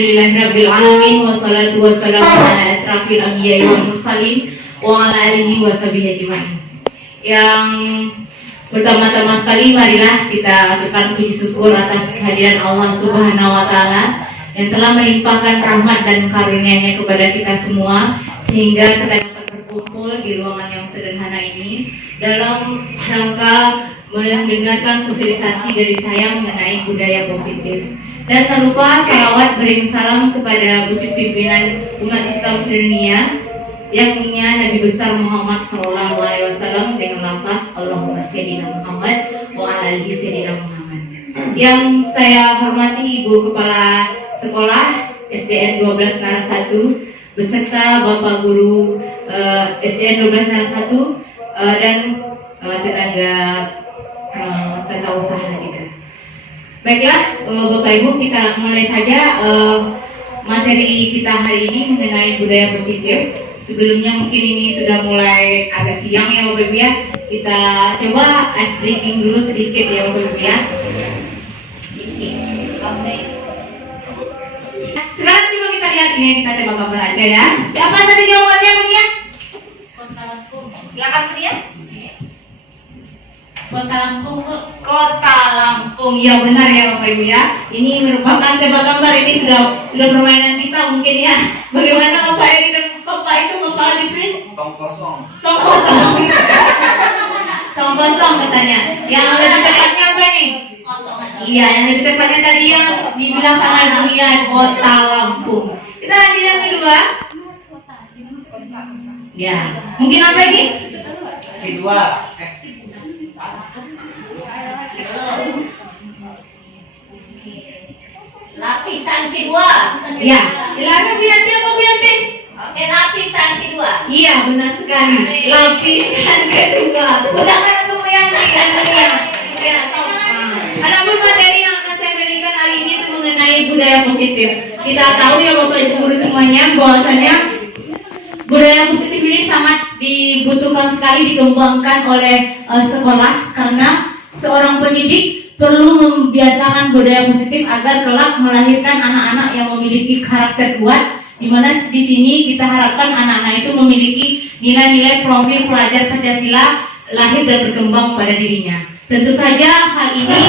Alhamdulillahirabbil alamin wassalatu wassalamu ala asrafil anbiya'i wal mursalin wa ala alihi washabihi ajmain. Yang pertama-tama sekali marilah kita aturkan puji syukur atas kehadiran Allah Subhanahu wa taala yang telah melimpahkan rahmat dan karunia-Nya kepada kita semua sehingga kita dapat berkumpul di ruangan yang sederhana ini dalam rangka mendengarkan sosialisasi dari saya mengenai budaya positif. Dan tak lupa salawat beriring salam kepada pucuk pimpinan umat Islam sedunia, yakni Nabi besar Muhammad SAW dengan lafaz Allahumma syaddina Muhammad wa ala alihi syaddina Muhammad. Yang saya hormati Ibu Kepala Sekolah SDN 12 Nara 1 beserta Bapak Guru SDN 12 Nara 1 dan tenaga tata usaha juga. Baiklah, Bapak Ibu, kita mulai saja materi kita hari ini mengenai budaya positif. Sebelumnya mungkin ini sudah mulai agak siang ya Bapak Ibu ya. Kita coba ice breaking dulu sedikit ya Bapak Ibu ya. Sekarang coba kita lihat ini, kita coba gambar aja ya. Siapa tadi jawabannya Munia? Kota Lampung. Silakan Munia. Kota Lampung, Bu. Kota Lampung, ya benar ya Bapak Ibu ya. Ini merupakan tebak gambar, ini sudah permainan kita mungkin ya. Bagaimana Bapak Eri dan Bapak itu Bapak Alifrin? Tong kosong. Tong kosong. Tong kosong katanya. Yang lebih tepatnya apa nih? Kosong. Iya, yang lebih tepatnya tadi yang dibilang sama Dunia Kota Lampung. Kita lanjut yang kedua. Ya, mungkin apa ini? Kedua. Lapisan kedua. Ya, silakan Bianti apa Bianti? Oke, lapisan kedua. Iya, benar sekali. Lapisan kedua. Udahan untuk Bianti dan Surya. Ya, adapun materi yang akan saya berikan hari ini itu mengenai budaya positif. Kita tahu ya Bapak Ibu guru semuanya bahwasanya budaya positif ini sangat dibutuhkan sekali dikembangkan oleh sekolah karena seorang pendidik perlu membiasakan budaya positif agar kelak melahirkan anak-anak yang memiliki karakter kuat, di mana di sini kita harapkan anak-anak itu memiliki nilai-nilai profil pelajar Pancasila lahir dan berkembang pada dirinya. Tentu saja hal ini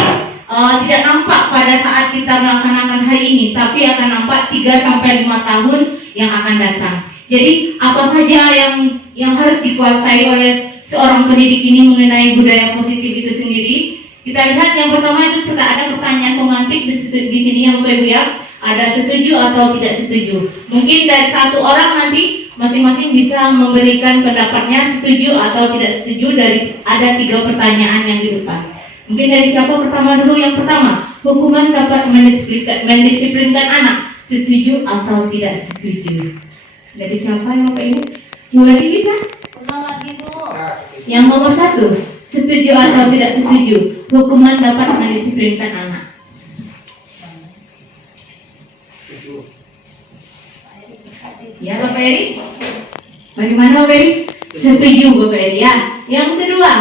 tidak nampak pada saat kita melaksanakan hari ini, tapi akan nampak 3-5 tahun yang akan datang. Jadi apa saja yang harus dikuasai oleh seorang pendidik ini mengenai budaya positif itu sendiri? Kita lihat yang pertama itu ada pertanyaan pemantik di sini ya Bapak Ibu ya. Ada setuju atau tidak setuju. Mungkin dari satu orang nanti masing-masing bisa memberikan pendapatnya setuju atau tidak setuju dari ada 3 pertanyaan yang di depan. Mungkin dari siapa pertama dulu? Yang pertama, hukuman dapat mendisiplinkan anak. Setuju atau tidak setuju? Dari siapa yang Bapak Ibu? Mulai bisa? Lagi, Bu. Yang nomor 1. Setuju atau tidak setuju? Hukuman dapat mendisiplinkan anak. Ya Bapak Eri? Bagaimana Bapak Eri? Setuju Bapak Eri ya. Yang kedua,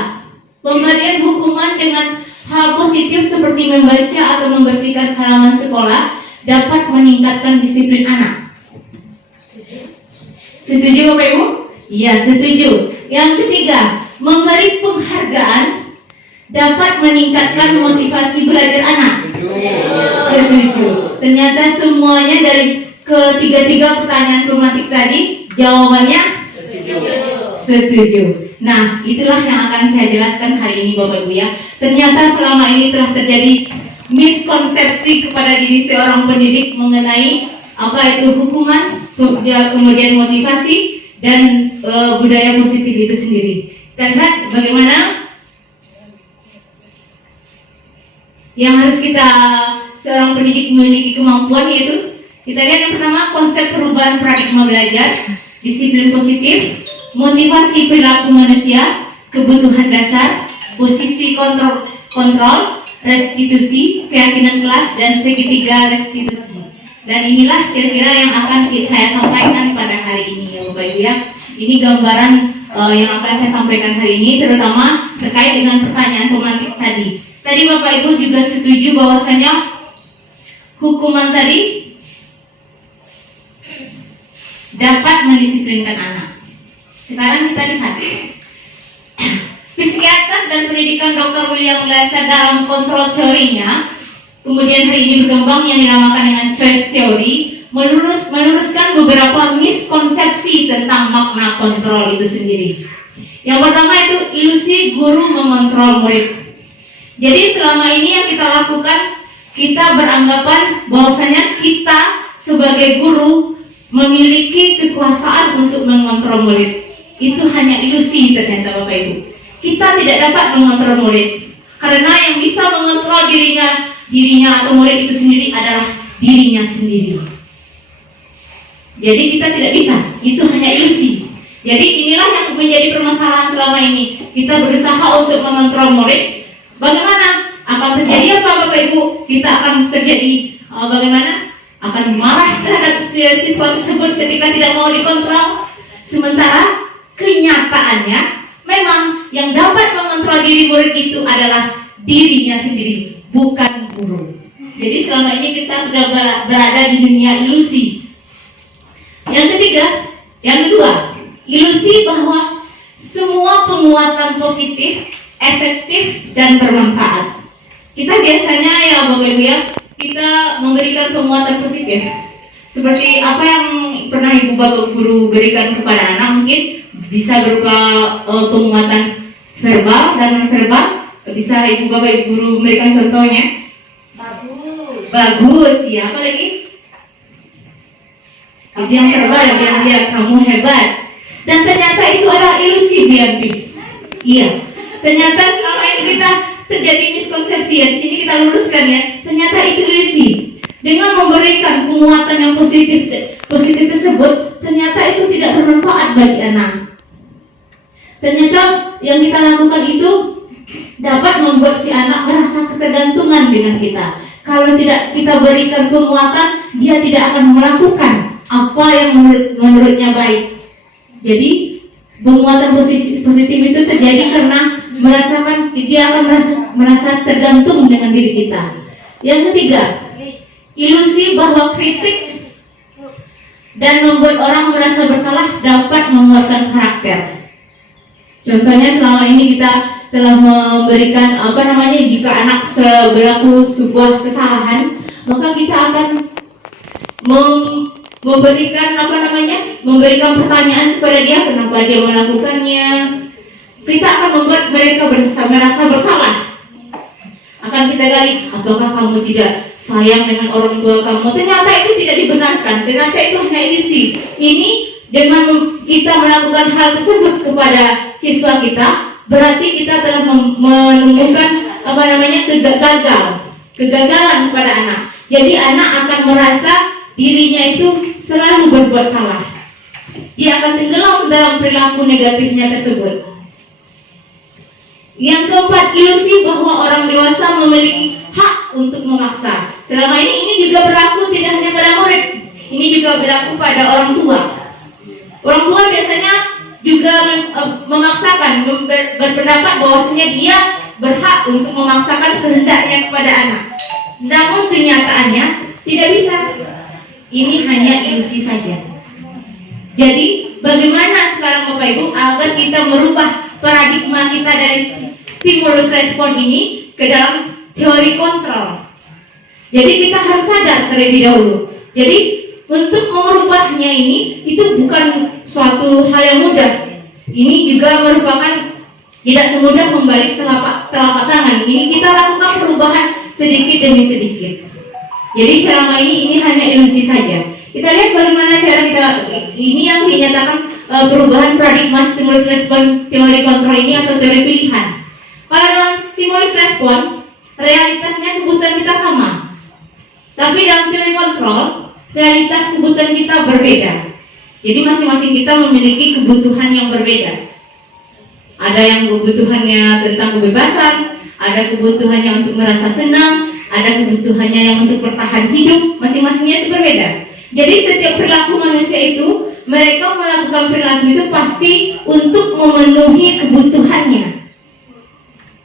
pemberian hukuman dengan hal positif seperti membaca atau membersihkan halaman sekolah dapat meningkatkan disiplin anak. Setuju Bapak Ibu? Iya, setuju. Yang ketiga, memberi penghargaan dapat meningkatkan motivasi belajar anak. Setuju. Ternyata semuanya dari ketiga pertanyaan pemantik tadi jawabannya setuju. Nah, itulah yang akan saya jelaskan hari ini Bapak Ibu ya. Ternyata selama ini telah terjadi miskonsepsi kepada diri seorang pendidik mengenai apa itu hukuman, kemudian motivasi dan budaya positif itu sendiri. Kita lihat bagaimana yang harus seorang pendidik memiliki kemampuan, yaitu kita lihat yang pertama konsep perubahan paradigma belajar, disiplin positif, motivasi perilaku manusia, kebutuhan dasar, posisi kontrol, restitusi, keyakinan kelas, dan segitiga restitusi. Dan inilah kira-kira yang akan saya sampaikan pada hari ini ya Bapak Ibu ya. Ini gambaran yang akan saya sampaikan hari ini, terutama terkait dengan pertanyaan pemantik tadi. Tadi Bapak Ibu juga setuju bahwasanya hukuman tadi dapat mendisiplinkan anak. Sekarang kita lihat. Psikiater dan pendidikan Dr. William Glasser dalam kontrol teorinya, kemudian hari ini berkembang yang dinamakan dengan choice theory, meluruskan beberapa miskonsepsi tentang makna kontrol itu sendiri. Yang pertama itu ilusi guru mengontrol murid. Jadi selama ini yang kita lakukan, kita beranggapan bahwasanya kita sebagai guru memiliki kekuasaan untuk mengontrol murid. Itu hanya ilusi ternyata Bapak Ibu. Kita tidak dapat mengontrol murid, karena yang bisa mengontrol dirinya atau murid itu sendiri adalah dirinya sendiri. Jadi kita tidak bisa, itu hanya ilusi. Jadi inilah yang menjadi permasalahan selama ini. Kita berusaha untuk mengontrol murid. Bagaimana? Akan terjadi apa Bapak Ibu? Kita akan terjadi bagaimana? Akan marah terhadap siswa tersebut ketika tidak mau dikontrol. Sementara kenyataannya memang yang dapat mengontrol diri murid itu adalah dirinya sendiri, bukan guru. Jadi selama ini kita sudah berada di dunia ilusi. Yang kedua, ilusi bahwa semua penguatan positif, efektif, dan bermanfaat. Kita biasanya ya Bapak Ibu ya, kita memberikan penguatan positif. Seperti apa yang pernah Ibu Bapak Guru berikan kepada anak, mungkin bisa berupa penguatan verbal dan non-verbal. Bisa Ibu Bapak Ibu Guru memberikan contohnya? Bagus, ya. Apa lagi? Itu yang verbal, yang dia kamu hebat. Dan ternyata itu adalah ilusi, Bianti. Iya. Ternyata selama ini kita terjadi miskonsepsi ya. Di sini kita luruskan ya. Ternyata itu ilusi. Dengan memberikan penguatan yang positif tersebut, ternyata itu tidak bermanfaat bagi anak. Ternyata yang kita lakukan itu dapat membuat si anak merasa ketergantungan dengan kita. Kalau tidak kita berikan penguatan, dia tidak akan melakukan apa yang menurutnya baik. Jadi penguatan positif itu terjadi karena dia akan merasa tergantung dengan diri kita. Yang ketiga, ilusi bahwa kritik dan membuat orang merasa bersalah dapat menguatkan karakter. Contohnya selama ini kita telah memberikan jika anak berlaku sebuah kesalahan, maka kita akan memberikan pertanyaan kepada dia kenapa dia melakukannya. Kita akan membuat mereka merasa bersalah. Akan kita gali, apakah kamu tidak sayang dengan orang tua kamu? Ternyata itu tidak dibenarkan. Ternyata itu hanya ilusi. Ini dengan kita melakukan hal tersebut kepada siswa kita, berarti kita telah menemukan kegagalan kepada anak. Jadi anak akan merasa dirinya itu selalu berbuat salah. Dia akan tenggelam dalam perilaku negatifnya tersebut. Yang keempat, ilusi bahwa orang dewasa memiliki hak untuk memaksa. Selama ini juga berlaku tidak hanya pada murid, ini juga berlaku pada orang tua. Orang tua biasanya juga memaksakan, berpendapat bahwasanya dia berhak untuk memaksakan kehendaknya kepada anak. Namun kenyataannya tidak bisa. Ini hanya ilusi saja. Jadi bagaimana sekarang Bapak Ibu agar kita merubah paradigma kita dari stimulus respon ini ke dalam teori kontrol? Jadi kita harus sadar terlebih dahulu. Jadi untuk merubahnya ini itu bukan suatu hal yang mudah. Ini juga merupakan tidak semudah membalik telapak tangan. Ini kita lakukan perubahan sedikit demi sedikit. Jadi selama ini hanya ilusi saja. Kita lihat bagaimana cara kita ini yang dinyatakan perubahan paradigma stimulus respon teori kontrol ini atau teori pilihan. Kalau dalam stimulus respon realitasnya kebutuhan kita sama, tapi dalam teori kontrol realitas kebutuhan kita berbeda. Jadi masing-masing kita memiliki kebutuhan yang berbeda. Ada yang kebutuhannya tentang kebebasan, ada kebutuhannya untuk merasa senang, ada kebutuhannya yang untuk bertahan hidup. Masing-masingnya itu berbeda. Jadi setiap perilaku manusia itu, mereka melakukan perilaku itu pasti untuk memenuhi kebutuhannya.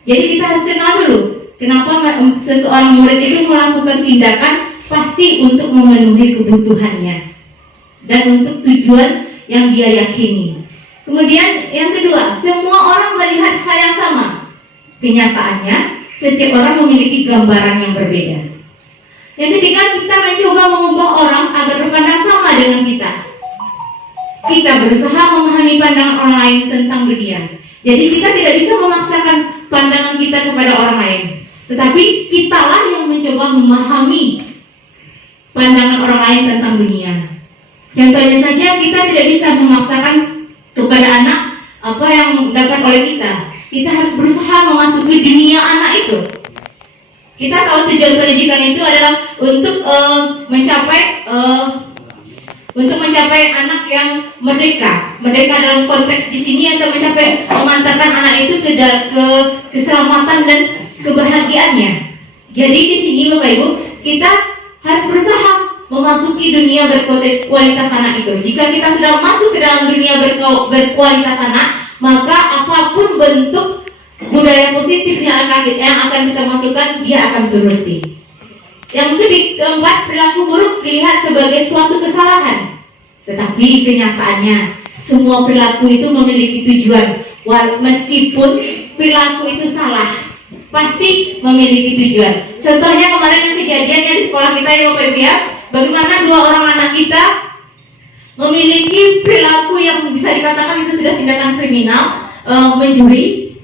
Jadi kita harus kenal dulu, kenapa seseorang murid itu melakukan tindakan pasti untuk memenuhi kebutuhannya. dan untuk tujuan yang dia yakini. Kemudian yang kedua, semua orang melihat hal yang sama. Kenyataannya, setiap orang memiliki gambaran yang berbeda. Yang ketiga, kita mencoba mengubah orang agar berpandang sama dengan kita. Kita berusaha memahami pandangan orang lain tentang dunia. Jadi kita tidak bisa memaksakan pandangan kita kepada orang lain, tetapi kitalah yang mencoba memahami pandangan orang lain tentang dunia. Contohnya saja, kita tidak bisa memaksakan kepada anak apa yang dapat oleh kita. Kita harus berusaha memasuki dunia anak itu. Kita tahu tujuan pendidikan itu adalah untuk mencapai anak yang merdeka. Merdeka dalam konteks di sini atau mengantarkan anak itu ke keselamatan dan kebahagiaannya. Jadi di sini Bapak Ibu, kita harus berusaha memasuki dunia berkualitas anak itu. Jika kita sudah masuk ke dalam dunia berkualitas anak, maka apapun bentuk budaya positif yang akan kita masukkan, dia akan turuti. Yang keempat, perilaku buruk dilihat sebagai suatu kesalahan. Tetapi kenyataannya, semua perilaku itu memiliki tujuan. Meskipun perilaku itu salah, pasti memiliki tujuan. Contohnya kemarin yang kejadian yang di sekolah kita ya Bapak Ibu ya, bagaimana 2 orang anak kita memiliki perilaku yang bisa dikatakan itu sudah tindakan kriminal, mencuri,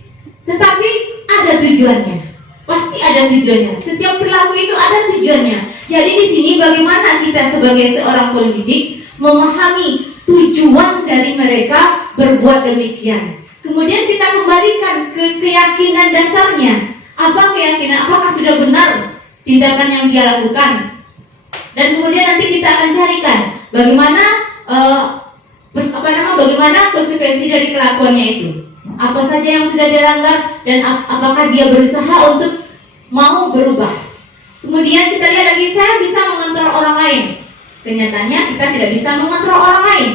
tetapi ada tujuannya. Pasti ada tujuannya. Setiap perilaku itu ada tujuannya. Jadi di sini bagaimana kita sebagai seorang pendidik memahami tujuan dari mereka berbuat demikian. Kemudian kita kembalikan ke keyakinan dasarnya. Apa keyakinan? Apakah sudah benar tindakan yang dia lakukan? Dan kemudian nanti kita akan carikan bagaimana bagaimana konsekuensi dari kelakuannya itu. Apa saja yang sudah dilanggar dan apakah dia berusaha untuk mau berubah. Kemudian kita lihat lagi, saya bisa mengontrol orang lain. Kenyataannya kita tidak bisa mengontrol orang lain.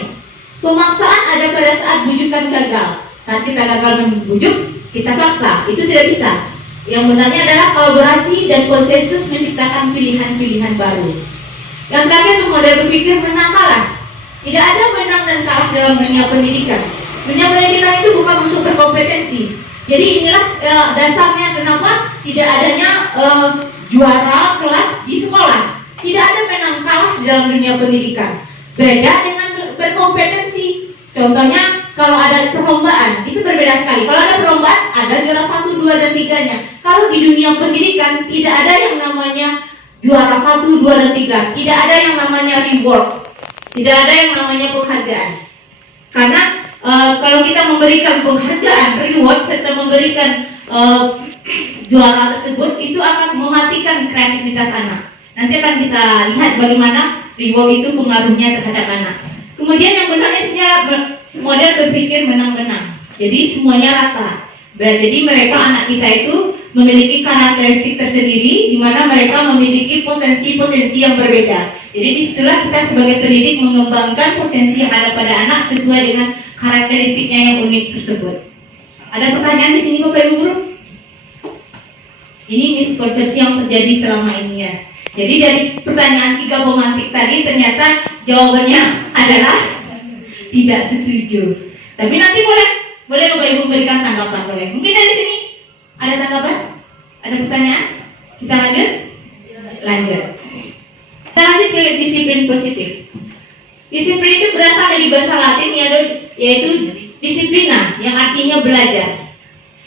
Pemaksaan ada pada saat bujukan gagal. Saat kita gagal membujuk, kita paksa. Itu tidak bisa. Yang benarnya adalah kolaborasi dan konsensus menciptakan pilihan-pilihan baru. Yang terakhir, model berpikir menang kalah. Tidak ada menang dan kalah dalam dunia pendidikan. Dunia pendidikan itu bukan untuk berkompetensi. Jadi inilah dasarnya kenapa tidak adanya juara kelas di sekolah. Tidak ada menang kalah di dalam dunia pendidikan. Beda dengan berkompetensi. Contohnya kalau ada perlombaan, itu berbeda sekali. Kalau ada perlombaan, ada juara 1, 2, dan 3-nya. Kalau di dunia pendidikan tidak ada yang namanya juara 1, 2, dan 3. Tidak ada yang namanya reward. Tidak ada yang namanya penghargaan. Karena kalau kita memberikan penghargaan, reward, serta memberikan juara tersebut, itu akan mematikan kreativitas anak. Nanti akan kita lihat bagaimana reward itu pengaruhnya terhadap anak. Kemudian yang benarnya model berpikir menang-menang. Jadi semuanya rata. Jadi mereka, anak kita itu memiliki karakteristik tersendiri, di mana mereka memiliki potensi-potensi yang berbeda. Jadi disitulah kita sebagai pendidik mengembangkan potensi yang ada pada anak sesuai dengan karakteristiknya yang unik tersebut. Ada pertanyaan di sini Bapak Ibu Guru? Ini miskonsepsi yang terjadi selama ini ya. Jadi dari pertanyaan 3 pemantik tadi ternyata jawabannya adalah tidak setuju. Tapi nanti boleh Bapak Ibu memberikan tanggapan, boleh. Mungkin dari sini ada tanggapan? Ada pertanyaan? Kita lanjut? Lanjut. Kita lanjut ke disiplin positif. Disiplin itu berasal dari bahasa Latin yaitu disiplina, yang artinya belajar.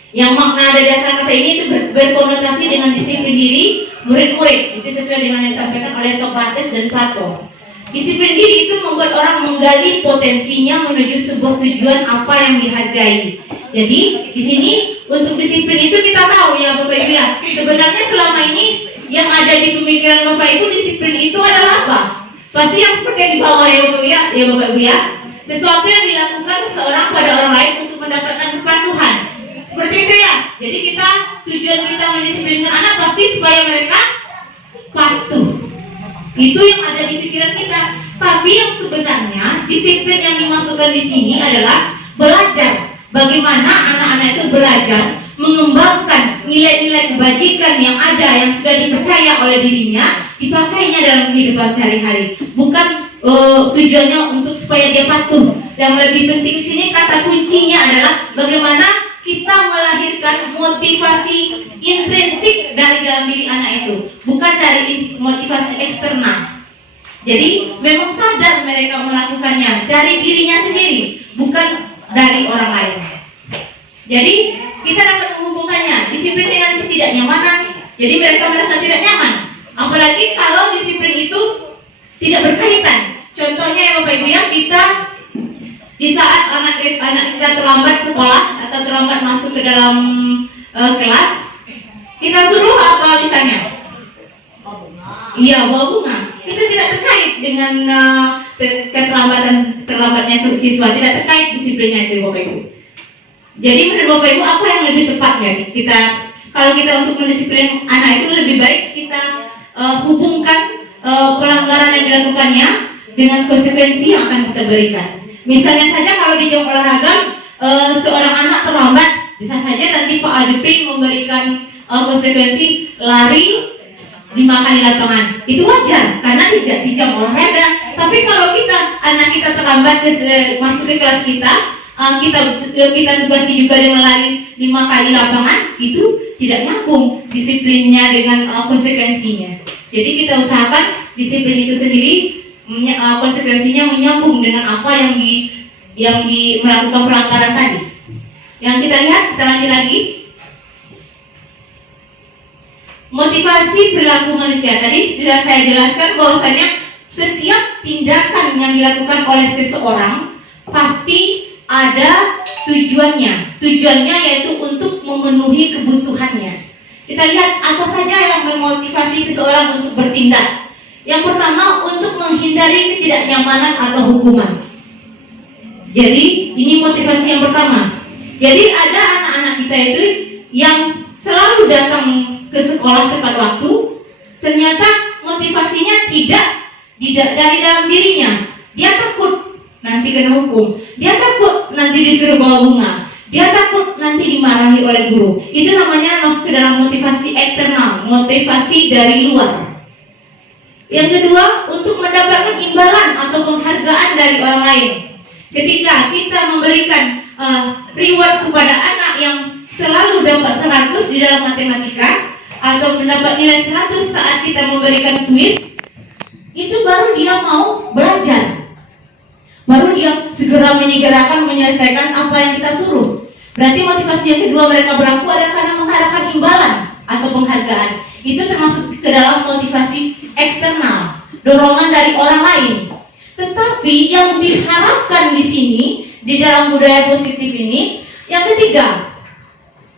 Yang makna dari dasar kata ini itu berkonotasi dengan disiplin diri murid-murid. Itu sesuai dengan yang disampaikan oleh Socrates dan Plato. Disiplin diri itu membuat orang menggali potensinya menuju sebuah tujuan apa yang dihargai. Jadi di sini untuk disiplin itu kita tahu ya Bapak Ibu ya. Sebenarnya selama ini yang ada di pemikiran Bapak Ibu, disiplin itu adalah apa? Pasti yang seperti yang di bawah ya Bapak Ibu ya. Sesuatu yang dilakukan seorang pada orang lain untuk mendapatkan kepatuhan. Seperti itu ya. Jadi tujuan kita mendisiplinkan anak pasti supaya mereka patuh. Itu yang ada di pikiran kita. Tapi yang sebenarnya disiplin yang dimasukkan di sini adalah belajar. Bagaimana anak-anak itu belajar mengembangkan nilai-nilai kebajikan yang ada, yang sudah dipercaya oleh dirinya, dipakainya dalam kehidupan sehari-hari. Bukan tujuannya untuk supaya dia patuh. Yang lebih penting sini kata kuncinya adalah bagaimana kita melahirkan motivasi intrinsik dari dalam diri anak itu, bukan dari motivasi eksternal. Jadi memang sadar mereka melakukannya dari dirinya sendiri, bukan dari orang lain. Jadi kita dapat menghubungkannya disiplin dengan ketidaknyamanan. Jadi mereka merasa tidak nyaman, apalagi kalau disiplin itu tidak berkaitan. Contohnya ya Bapak Ibu ya, kita di saat anak kita terlambat sekolah atau terlambat masuk ke dalam kelas, kita suruh apa misalnya? Iya, bawa bunga. Itu tidak terkait dengan terlambatnya siswa, tidak terkait disiplinnya itu Bapak Ibu. Jadi menurut Bapak Ibu apa yang lebih tepat ya kalau kita untuk mendisiplin anak itu lebih baik kita hubungkan pelanggaran yang dilakukannya dengan konsekuensi yang akan kita berikan. Misalnya saja kalau di jam olahraga seorang anak terlambat, bisa saja nanti Pak Adipri memberikan konsekuensi lari 5 kali lapangan. Itu wajar karena di jam olahraga. Tapi kalau anak kita terlambat masuk ke kelas kita tugasi juga dengan lari 5 kali lapangan, itu tidak nyambung disiplinnya dengan konsekuensinya. Jadi kita usahakan disiplin itu sendiri konsekuensinya menyambung dengan apa yang melakukan pelanggaran tadi. Yang kita lihat, kita lanjut lagi. Motivasi perilaku manusia. Tadi sudah saya jelaskan bahwasanya setiap tindakan yang dilakukan oleh seseorang pasti ada tujuannya. Tujuannya yaitu untuk memenuhi kebutuhannya. Kita lihat apa saja yang memotivasi seseorang untuk bertindak. Yang pertama, untuk menghindari ketidaknyamanan atau hukuman. Jadi ini motivasi yang pertama. Jadi ada anak-anak kita itu yang selalu datang ke sekolah tepat waktu, ternyata motivasinya tidak dari dalam dirinya. Dia takut nanti kena hukum, dia takut nanti disuruh bawa bunga, dia takut nanti dimarahi oleh guru. Itu namanya masuk ke dalam motivasi eksternal, motivasi dari luar. Yang kedua, untuk mendapatkan imbalan atau penghargaan dari orang lain. Ketika kita memberikan reward kepada anak yang selalu dapat 100 di dalam matematika atau mendapat nilai 100 saat kita memberikan kuis, itu baru dia mau belajar. Baru dia segera menyelesaikan apa yang kita suruh. Berarti motivasi yang kedua mereka berlaku adalah karena mengharapkan imbalan atau penghargaan. Itu termasuk ke dalam motivasi eksternal, dorongan dari orang lain. Tetapi yang diharapkan di sini di dalam budaya positif ini, yang ketiga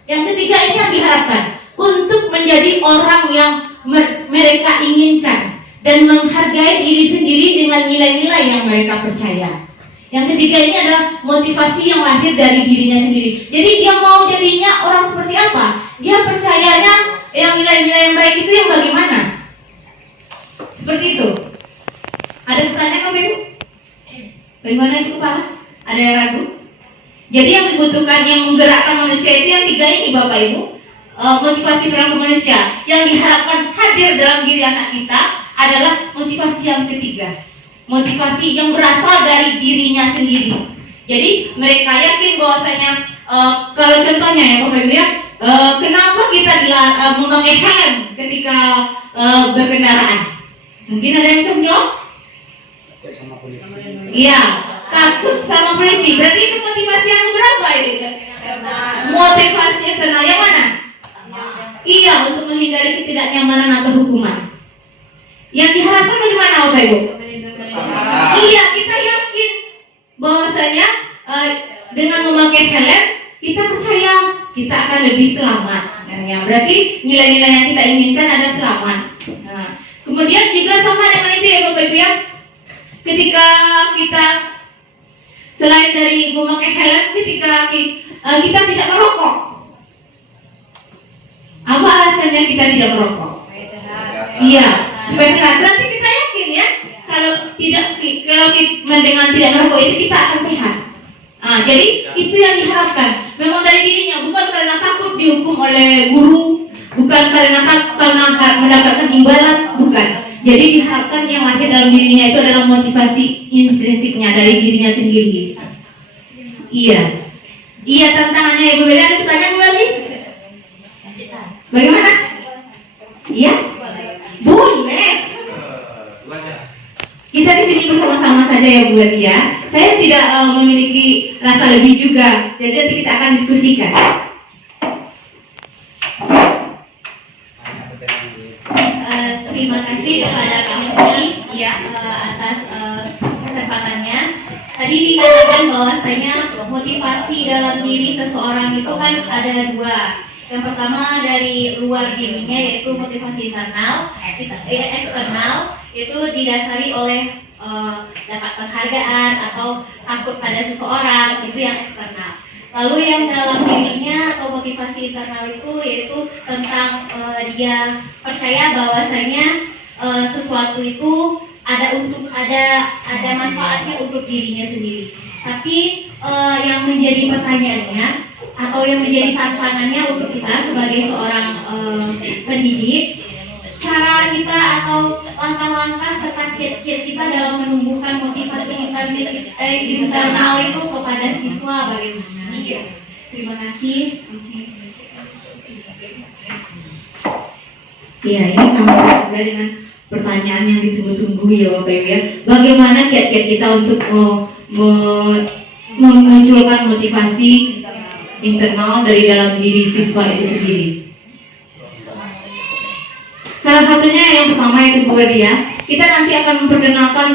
ini yang diharapkan untuk menjadi orang yang mereka inginkan dan menghargai diri sendiri dengan nilai-nilai yang mereka percaya. Yang ketiga ini adalah motivasi yang lahir dari dirinya sendiri. Jadi dia mau jadinya orang seperti apa? Dia percayanya yang nilai-nilai yang baik itu yang bagaimana? Seperti itu. Ada pertanyaan Bapak Ibu? Bagaimana Ibu Kepala? Ada yang ragu? Jadi yang dibutuhkan, yang menggerakkan manusia itu yang tiga ini Bapak Ibu. Motivasi perilaku manusia. Yang diharapkan hadir dalam diri anak kita adalah motivasi yang ketiga. Motivasi yang berasal dari dirinya sendiri. Jadi mereka yakin bahwasanya kalau contohnya ya Bapak Ibu ya, kenapa kita memakai helm ketika berkendaraan? Mungkin ada yang bisa menjawab? Iya, takut sama polisi. Berarti itu motivasi yang berapa ini? Motivasi eksternal yang mana? Iya, untuk menghindari ketidaknyamanan atau hukuman. Yang diharapkan bagaimana Bapak Ibu? Iya, kita yakin bahwasanya dengan memakai helm kita percaya kita akan lebih selamat. Ya, berarti nilai-nilai yang kita inginkan adalah selamat. Nah, kemudian juga sama dengan itu ya Bapak Ibu ya. Ketika kita selain dari memakai helm, ketika kita tidak merokok. Apa alasannya kita tidak merokok? Iya, supaya sehat. Berarti kita yakin ya, kalau dengan tidak merokok itu kita akan sehat. Nah, jadi itu yang diharapkan. Memang dari dirinya, bukan karena takut dihukum oleh guru, bukan karena mendapatkan imbalan, bukan. Jadi diharapkan yang lahir dalam dirinya itu adalah motivasi intrinsiknya dari dirinya sendiri. Iya. Iya tantangannya Ibu Beli. Ada pertanyaan Bu Beli? Bagaimana? Iya? Boleh. Kita di sini bersama-sama saja ya Bu Beli ya. Saya tidak memiliki rasa lebih juga. Jadi nanti kita akan diskusikan. Terima kasih kepada kami ya atas kesempatannya. Tadi dikatakan bahwasanya motivasi dalam diri seseorang itu kan ada dua. Yang pertama dari luar dirinya yaitu motivasi internal, eksternal itu didasari oleh dapat penghargaan atau takut pada seseorang, itu yang eksternal. Lalu yang dalam dirinya atau motivasi internal itu yaitu tentang dia percaya bahwasanya sesuatu itu ada manfaatnya untuk dirinya sendiri. Tapi yang menjadi pertanyaannya atau yang menjadi tantangannya untuk kita sebagai seorang pendidik, cara kita atau langkah-langkah serta ciri-ciri kita dalam menumbuhkan motivasi internal itu kepada siswa bagaimana? Iya. Terima kasih. Ya, ini sama juga dengan pertanyaan yang ditunggu-tunggu ya Bapak Ibu ya. Bagaimana kiat-kiat kita untuk memunculkan motivasi internal dari dalam diri siswa itu sendiri? Salah satunya yang pertama itu Bu Beli ya. Kita nanti akan memperkenalkan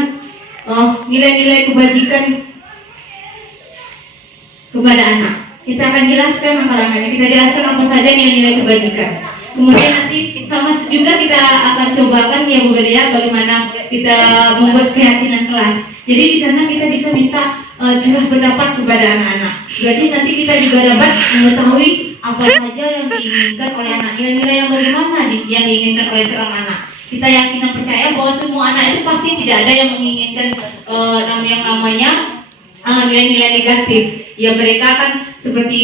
nilai-nilai kebajikan kepada anak. Kita akan jelaskan langkah-langkahnya. Kita jelaskan apa saja nilai-nilai kebajikan. Kemudian nanti sama juga kita akan cobakan ya Bu Beli ya, bagaimana kita membuat keyakinan kelas. Jadi di sana kita bisa minta curah pendapat kepada anak-anak. Berarti nanti kita juga dapat mengetahui apa saja yang diinginkan oleh anak, nilai-nilai yang bagaimana yang diinginkan oleh seorang anak. Kita yakin dan percaya bahwa semua anak itu pasti tidak ada yang menginginkan yang namanya nilai-nilai negatif. Ya mereka kan seperti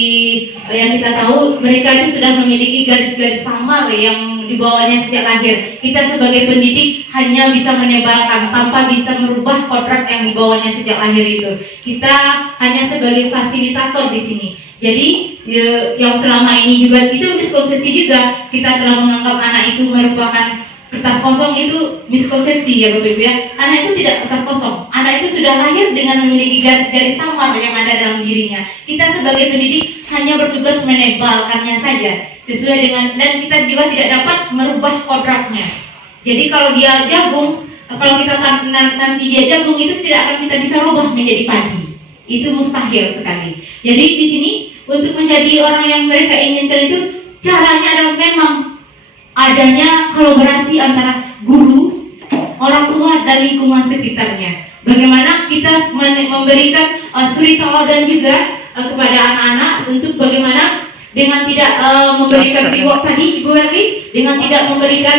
yang kita tahu, mereka itu sudah memiliki garis-garis samar yang dibawanya sejak lahir. Kita sebagai pendidik hanya bisa menebalkan tanpa bisa merubah kodrat yang dibawanya sejak lahir itu. Kita hanya sebagai fasilitator di sini. Jadi yang selama ini juga itu miskonsepsi juga, kita telah menganggap anak itu merupakan kertas kosong, itu miskonsepsi ya Bapak Ibu ya. Anak itu tidak kertas kosong. Anak itu sudah lahir dengan memiliki garis-garis samar yang ada dalam dirinya. Kita sebagai pendidik hanya bertugas menebalkannya saja sesuai dengan, dan kita juga tidak dapat merubah kodratnya. Jadi kalau dia jagung, kalau kita nanti dia jagung itu tidak akan kita bisa rubah menjadi padi. Itu mustahil sekali. Jadi di sini untuk menjadi orang yang mereka inginkan itu caranya adalah memang adanya kolaborasi antara guru, orang tua dan lingkungan sekitarnya. Bagaimana kita memberikan suri tauladan juga kepada anak-anak untuk bagaimana dengan tidak memberikan reward tadi Ibu Beli, dengan tidak memberikan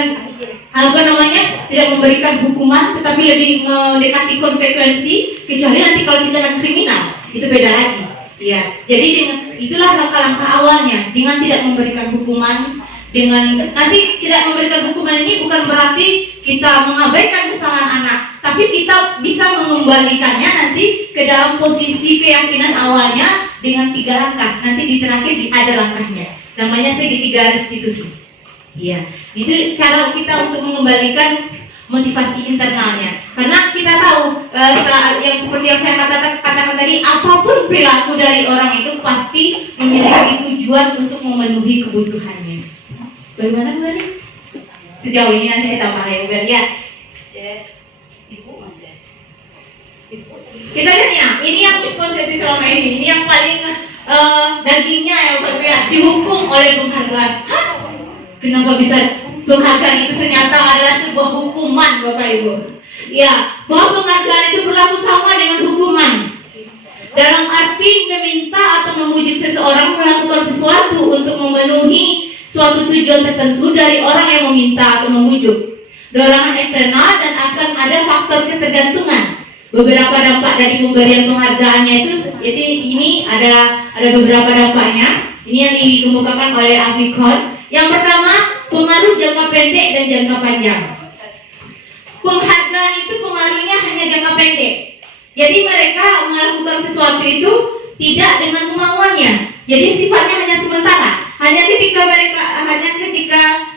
tidak memberikan hukuman, tetapi lebih mendekati konsekuensi, kecuali nanti kalau tindakan kriminal itu beda lagi. Ya, jadi dengan itulah langkah-langkah awalnya, dengan tidak memberikan hukuman. Dengan nanti tidak memberikan hukuman ini bukan berarti kita mengabaikan kesalahan anak, tapi kita bisa mengembalikannya nanti ke dalam posisi keyakinan awalnya dengan 3 langkah. Nanti di terakhir ada langkahnya, namanya segitiga restitusi. Iya, itu cara kita untuk mengembalikan motivasi internalnya. Karena kita tahu yang seperti yang saya katakan tadi, apapun perilaku dari orang itu pasti memiliki tujuan untuk memenuhi kebutuhannya. Bagaimana Bu Beli? Sejauh ini nanti kita bahas Bu Beli ya. Kita lihat ya, ini yang miskonsepsi selama ini yang paling dagingnya ya Bapak Ibu ya, dihukum oleh penghargaan. Hah? Kenapa bisa penghargaan itu ternyata adalah sebuah hukuman Bapak Ibu? Ya, bahwa penghargaan itu berlaku sama dengan hukuman. Dalam arti meminta atau memujuk seseorang melakukan sesuatu untuk memenuhi suatu tujuan tertentu dari orang yang meminta atau memujuk. Dorongan eksternal dan akan ada faktor ketergantungan. Beberapa dampak dari pemberian penghargaannya itu ini ada beberapa dampaknya. Ini yang dikemukakan oleh Ahmad. Yang pertama, pengaruh jangka pendek dan jangka panjang. penghargaan itu pengaruhnya hanya jangka pendek. Jadi mereka melakukan sesuatu itu tidak dengan kemauannya. Jadi sifatnya hanya sementara. Hanya ketika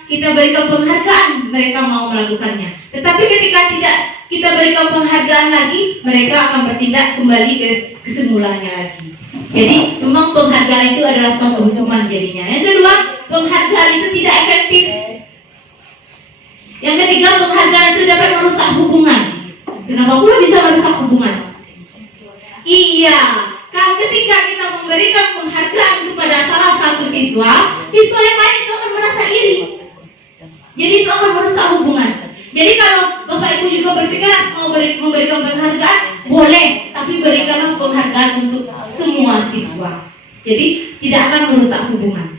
kita berikan penghargaan, mereka mau melakukannya. Tetapi ketika tidak kita berikan penghargaan lagi, mereka akan bertindak kembali ke semulanya lagi. Jadi memang penghargaan itu adalah suatu hukuman jadinya. Yang kedua, penghargaan itu tidak efektif. Yang ketiga, penghargaan itu dapat merusak hubungan. Kenapa pula bisa merusak hubungan? Iya, kan ketika kita memberikan penghargaan kepada salah satu siswa yang lain itu akan merasa iri. Jadi itu akan merusak hubungan. Jadi kalau Bapak Ibu juga bersikeras mau memberikan penghargaan, boleh, tapi berikanlah penghargaan untuk semua siswa. Jadi tidak akan merusak hubungan.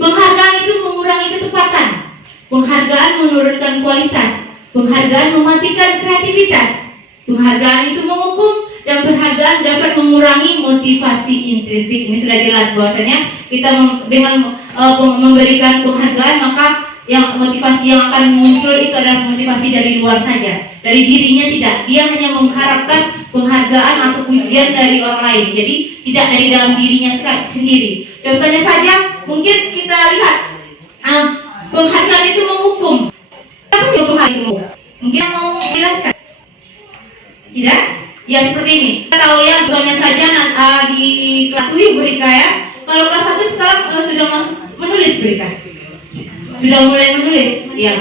Penghargaan itu mengurangi ketepatan. Penghargaan menurunkan kualitas. Penghargaan mematikan kreativitas. Penghargaan itu menghukum, dan penghargaan dapat mengurangi motivasi intrinsik. Ini sudah jelas bahwasanya kita dengan memberikan penghargaan, maka yang motivasi yang akan muncul itu adalah motivasi dari luar saja, dari dirinya tidak. Dia hanya mengharapkan penghargaan atau pujian dari orang lain. Jadi tidak dari dalam dirinya sendiri. Contohnya saja, mungkin kita lihat penghargaan itu menghukum. Apa yang penghargaan itu menghukum? Mungkin mau menjelaskan? Tidak? Ya seperti ini. Kita tahu ya, contohnya saja di kelas 7 Berika ya. Kalau kelas 1 sekarang sudah masuk menulis Berika. Sudah mulai menulis, ya.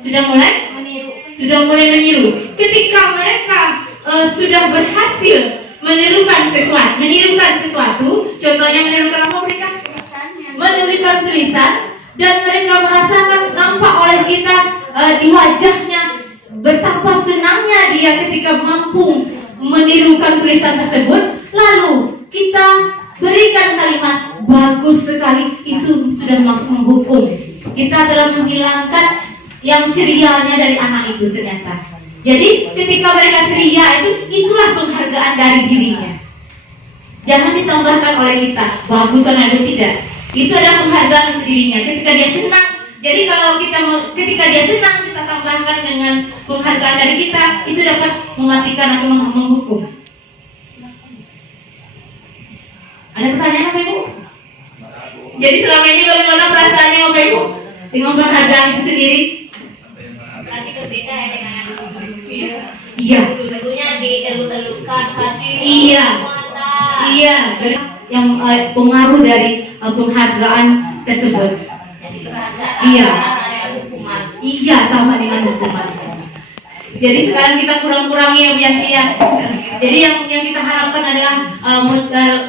Sudah mulai meniru. Ketika mereka sudah berhasil menirukan sesuatu, contohnya menirukan apa mereka? Menirukan tulisan, dan mereka merasakan nampak oleh kita di wajahnya betapa senangnya dia ketika mampu menirukan tulisan tersebut. Lalu kita berikan kalimat bagus sekali, itu sudah masuk menghukum. Kita telah menghilangkan yang cerianya dari anak itu ternyata. Jadi ketika mereka ceria itulah penghargaan dari dirinya. Jangan ditambahkan oleh kita bagusan atau tidak. Itu adalah penghargaan untuk dirinya. Ketika dia senang, jadi kalau ketika dia senang kita tambahkan dengan penghargaan dari kita, itu dapat mematikan atau menghukum. Ada pertanyaan apa Ibu? Jadi selama ini bagaimana perasaannya Bapak Ibu dengan penghargaan itu sendiri? Berarti berbeda ya dengan Iya. dulunya dielu-elukan kasih Iya. Yang pengaruh dari penghargaan tersebut. Jadi penghargaan Iya. sama dengan hukuman. Iya, sama dengan hukuman. Jadi sekarang kita kurang-kurangi yang jadi yang kita harapkan adalah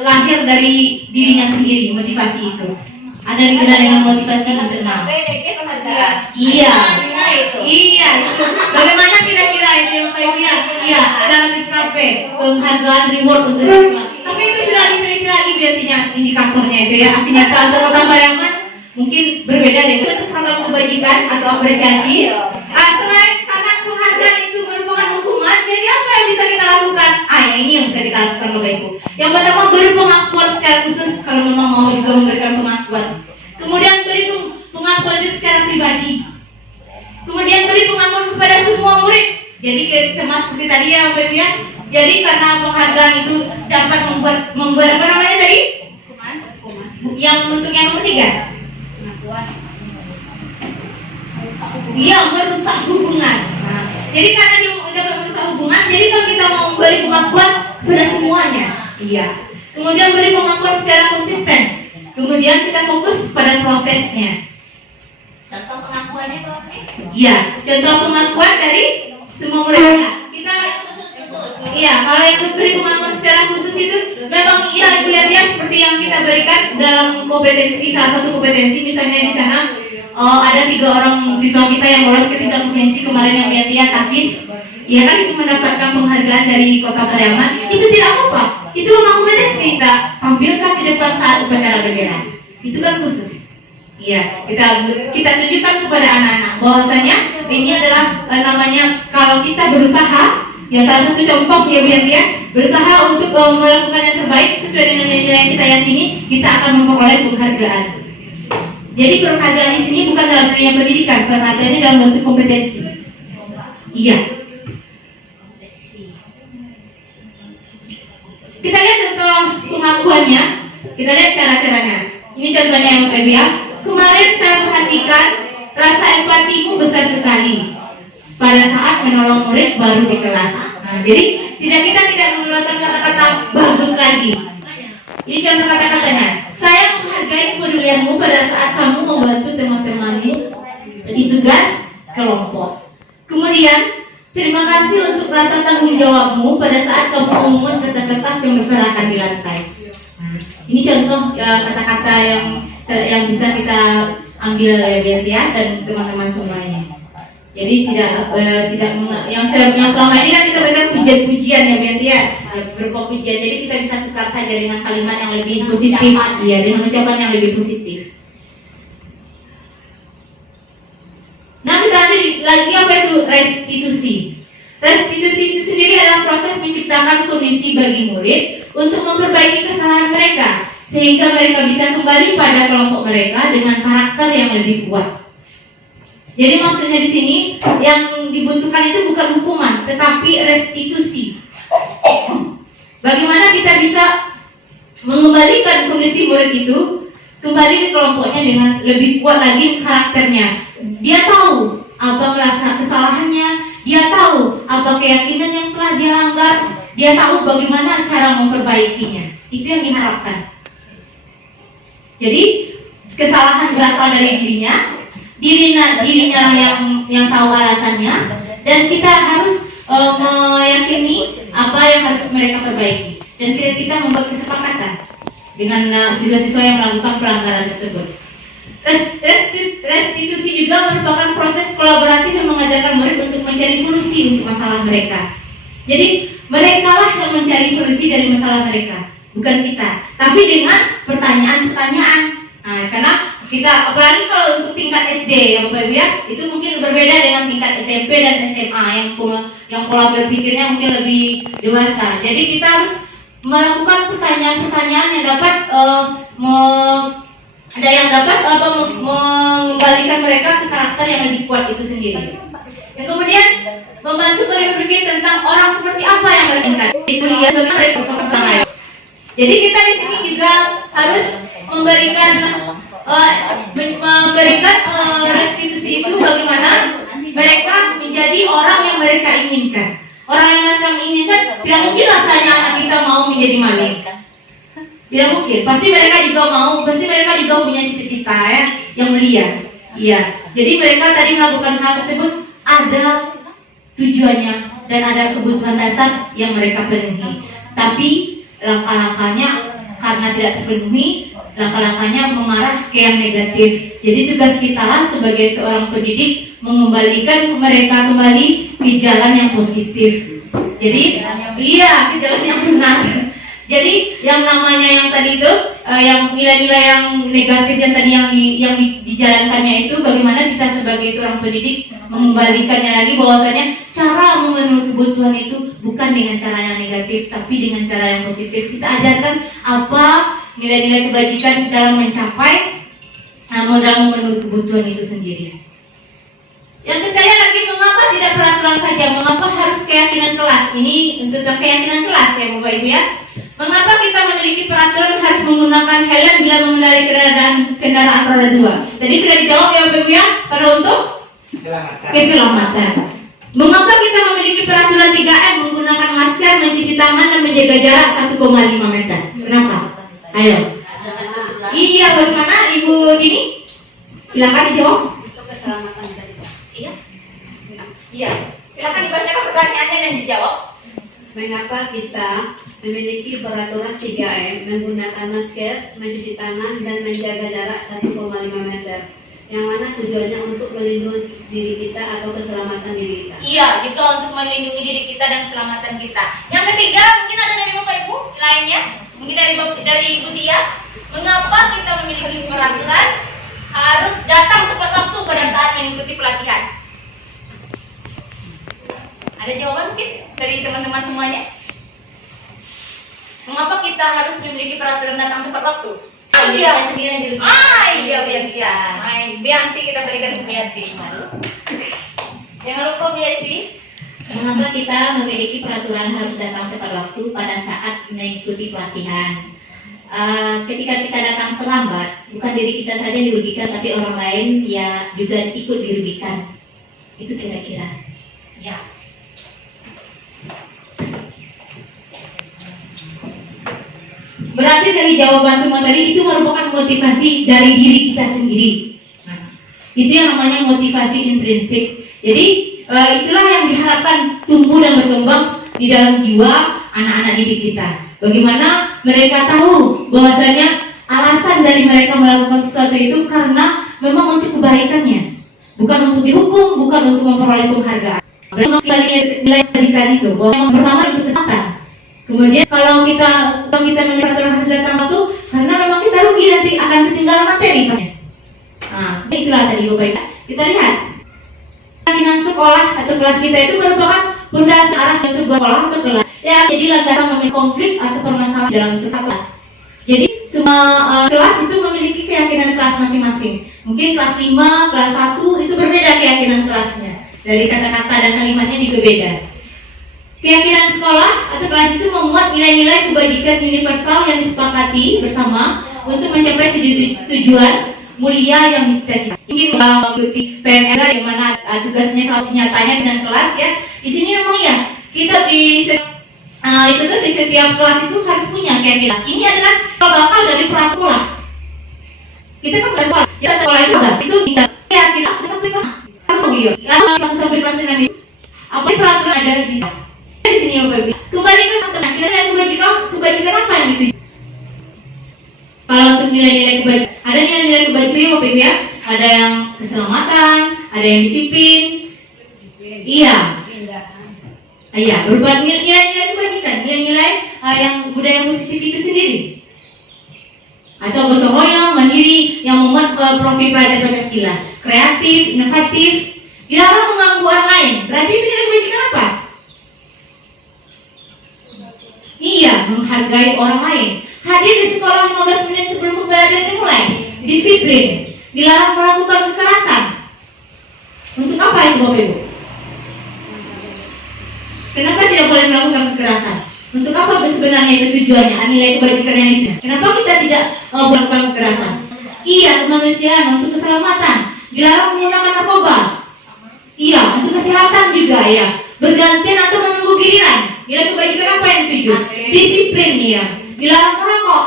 lahir dari dirinya sendiri, motivasi itu. Ada dikenal dengan motivasi internal. Iya. Iya. Bagaimana kira-kira itu yang Pak Ibu ya? Iya, dalam SKP penghargaan reward untuk siswa. Tapi itu sudah diteliti lagi berartinya indikatornya itu ya. Aksi nyata untuk Kota Pariaman mungkin berbeda dengan untuk program kebajikan atau apresiasi. Selain karena penghargaan itu merupakan hukuman, jadi apa yang bisa kita lakukan? Ini yang bisa kita lakukan Bapak Ibu. Yang pertama, beri pengakuan secara khusus kalau memang mau juga memberikan pengakuan. Kemudian beri pengakuan itu secara pribadi. Kemudian beri pengakuan kepada semua murid. Jadi sama seperti tadi ya Bapak Ibu ya. Jadi karena penghargaan itu dapat membuat apa namanya tadi? Yang untuk yang nomor 3. Iya, merusak hubungan. Nah, jadi karena dia dapat merusak hubungan, jadi kalau kita mau memberi pengakuan kepada semuanya, iya. Kemudian beri pengakuan secara konsisten. Kemudian kita fokus pada prosesnya. Contoh pengakuannya itu apa? Iya, contoh pengakuan dari semua muridnya. Kita Khusus. iya, kalau yang beri pengakuan secara khusus itu memang iya Ibu ya seperti yang kita berikan dalam kompetensi, salah satu kompetensi misalnya di sana. Ada 3 orang siswa kita yang lolos ke tingkat provinsi kemarin yang Metia Tafis, ya kan, itu mendapatkan penghargaan dari Kota Pariaman. Itu tidak apa-apa, itu memang kompetensi kita tampilkan di depan saat upacara bendera. Itu kan khusus. Iya, kita tunjukkan kepada anak-anak bahwasanya ini adalah namanya kalau kita berusaha, ya salah satu contoh ya Bu Yanti, berusaha untuk melakukan yang terbaik sesuai dengan nilai yang kita yakini, kita akan memperoleh penghargaan. Jadi penghargaan di sini bukan dalam dunia pendidikan, penghargaannya dalam bentuk kompetensi. Iya. Kita lihat contoh pengakuannya. Kita lihat cara-caranya. Ini contohnya yang Ibu ya. Kemarin saya perhatikan rasa empatimu besar sekali pada saat menolong murid baru di kelas. Nah, jadi kita tidak mengeluarkan kata-kata bagus lagi. Ini contoh kata-katanya. Saya menghargai kepedulianmu pada saat kamu membantu teman-temanmu di tugas kelompok. Kemudian, terima kasih untuk rasa tanggung jawabmu pada saat kamu memungut kertas-kertas yang berserakan di lantai. Ini contoh kata-kata yang bisa kita ambil ya Bian ya dan teman-teman semuanya. Jadi tidak yang selama ini kan kita berikan pujian-pujian ya Bian ya, berupa pujian. Jadi kita bisa tukar saja dengan kalimat yang lebih positif, ya, dengan ucapan yang lebih positif. Nah, kita ambil lagi apa itu restitusi. Restitusi itu sendiri adalah proses menciptakan kondisi bagi murid untuk memperbaiki kesalahan mereka sehingga mereka bisa kembali pada kelompok mereka dengan karakter yang lebih kuat. Jadi maksudnya di sini yang dibutuhkan itu bukan hukuman, tetapi restitusi. Bagaimana kita bisa mengembalikan kondisi murid itu kembali ke kelompoknya dengan lebih kuat lagi karakternya. Dia tahu apa rasa kesalahannya, dia tahu apa keyakinan yang telah dia langgar, dia tahu bagaimana cara memperbaikinya. Itu yang diharapkan. Jadi kesalahan berasal dari dirinya lah yang tahu alasannya, dan kita harus meyakini apa yang harus mereka perbaiki, dan kita membuat kesepakatan dengan siswa-siswa yang melakukan pelanggaran tersebut. Restitusi juga merupakan proses kolaboratif yang mengajarkan murid untuk mencari solusi untuk masalah mereka. Jadi mereka lah yang mencari solusi dari masalah mereka, bukan kita. Tapi dengan pertanyaan-pertanyaan. Nah, karena kita apalagi kalau untuk tingkat SD ya Bapak Ibu ya, itu mungkin berbeda dengan tingkat SMP dan SMA yang pola berpikirnya mungkin lebih dewasa. Jadi kita harus melakukan pertanyaan-pertanyaan yang dapat mengembalikan mereka ke karakter yang lebih kuat itu sendiri. Dan kemudian membantu mereka berpikir tentang orang seperti apa yang mereka di kuliah bagi mereka orang lain. Jadi kita di sini juga harus memberikan restitusi itu bagaimana mereka menjadi orang yang mereka inginkan. Orang yang mereka inginkan tidak mungkin rasanya anak kita mau menjadi maling. Tidak mungkin. Pasti mereka juga punya cita-cita ya, yang mulia. Iya. Jadi mereka tadi melakukan hal tersebut ada tujuannya dan ada kebutuhan dasar yang mereka penuhi. Tapi langkah-langkahnya karena tidak terpenuhi, langkah-langkahnya mengarah ke yang negatif. Jadi tugas kita lah sebagai seorang pendidik mengembalikan mereka kembali ke jalan yang positif. Jadi iya, ke jalan yang benar. Jadi yang namanya yang tadi itu, yang nilai-nilai yang negatif yang tadi yang dijalankannya itu, bagaimana kita sebagai seorang pendidik mengembalikannya lagi, bahwasanya cara memenuhi kebutuhan itu bukan dengan cara yang negatif, tapi dengan cara yang positif. Kita ajarkan apa nilai-nilai kebajikan dalam mencapai, dalam memenuhi kebutuhan itu sendiri. Yang ketiga lagi, mengapa tidak peraturan saja? Mengapa harus keyakinan kelas? Ini untuk keyakinan kelas ya Bapak Ibu ya. Mengapa kita memiliki peraturan harus menggunakan helm bila mengendarai kendaraan roda 2? Tadi sudah dijawab ya Bapak Ibu ya, karena untuk keselamatan. Mengapa kita memiliki peraturan 3M menggunakan masker, mencuci tangan, dan menjaga jarak 1,5 meter? Kenapa? Ayo. Iya, bagaimana Ibu ini? Silakan dijawab. Untuk keselamatan dari Iya. Iya. Silakan dibacakan pertanyaannya dan dijawab. Mengapa kita memiliki peraturan 3M menggunakan masker, mencuci tangan, dan menjaga jarak 1,5 meter? Yang mana tujuannya untuk melindungi diri kita atau keselamatan diri kita? Iya, juga untuk melindungi diri kita dan keselamatan kita. Yang ketiga, mungkin ada dari Bapak Ibu lainnya, mungkin dari Ibu Tia. Mengapa kita memiliki peraturan harus datang tepat waktu pada saat mengikuti pelatihan? Ada jawaban mungkin dari teman-teman semuanya? Mengapa kita harus memiliki peraturan datang tepat waktu? Iya, sendiri. Iya, Bianti. Bianti kita berikan ke Bianti. Jangan lupa Bianti. Mengapa kita memiliki peraturan harus datang tepat waktu pada saat mengikuti pelatihan? Ketika kita datang terlambat, bukan diri kita saja yang dirugikan, tapi orang lain ya juga ikut dirugikan. Itu kira-kira. Ya. Berarti dari jawaban semua tadi itu merupakan motivasi dari diri kita sendiri. Nah, itu yang namanya motivasi intrinsik. Jadi itulah yang diharapkan tumbuh dan berkembang di dalam jiwa anak-anak didik kita. Bagaimana mereka tahu bahwasanya alasan dari mereka melakukan sesuatu itu karena memang untuk kebaikannya, bukan untuk dihukum, bukan untuk memperoleh penghargaan. Memang nilai kebajikan itu, bahwa yang pertama itu kesehatan. Kemudian kalau kita memiliki peraturan harus datang waktu, karena memang kita rugi nanti akan ketinggalan materi pastinya. Nah, itulah tadi Bapak Ibu. Kita lihat keyakinan sekolah atau kelas kita itu merupakan pondasi arah dari sebuah sekolah atau kelas yang jadi lantaran memiliki konflik atau permasalahan dalam suatu kelas. Jadi semua kelas itu memiliki keyakinan kelas masing-masing. Mungkin kelas 5, kelas 1 itu berbeda keyakinan kelasnya. Dari kata-kata dan kalimatnya juga beda. Keyakinan sekolah atau kelas itu memuat nilai-nilai kebajikan universal yang disepakati bersama untuk mencapai tujuan mulia yang dicita-cita. Mungkin mengikuti PMR yang mana tugasnya selalu nyatanya dengan kelas ya. Di sini memang ya kita di setiap kelas itu harus punya keyakinan. Ini adalah bakal dari prasekolah. Kita kan sekolah, kita sekolah itu kita keyakinan satu kelas. Satu sampai kelas 6 itu apa peraturan ada di sana. Di sini Bapak Ibu. Kembalikan tentang kebajikan apa yang dituju. Kalau untuk nilai-nilai kebajikan, ada nilai-nilai kebajikan Bapak Ibu ya. Ada yang keselamatan, ada yang disiplin. Iya. Iya, berbagai nilai-nilai kebajikan, nilai-nilai yang budaya positif itu sendiri. Atau gotong royong, mandiri, yang memuat profil pelajar Pancasila, kreatif, inovatif, dilarang mengganggu orang lain. Berarti itu nilai kebajikan apa? Iya, menghargai orang lain. Hadir di sekolah 15 menit sebelum pembelajaran dimulai. Disiplin. Dilarang melakukan kekerasan. Untuk apa itu Bapak Ibu? Kenapa tidak boleh melakukan kekerasan? Untuk apa sebenarnya itu tujuannya? Nilai kebajikan yang itu. Kenapa kita tidak melakukan kekerasan? Iya, kemanusiaan, untuk keselamatan. Dilarang menggunakan narkoba. Iya, untuk kesehatan juga ya. Bergantian atau menunggu giliran. Nilai kebajikan apa yang dituju? Disiplin ya. Dilarang merokok.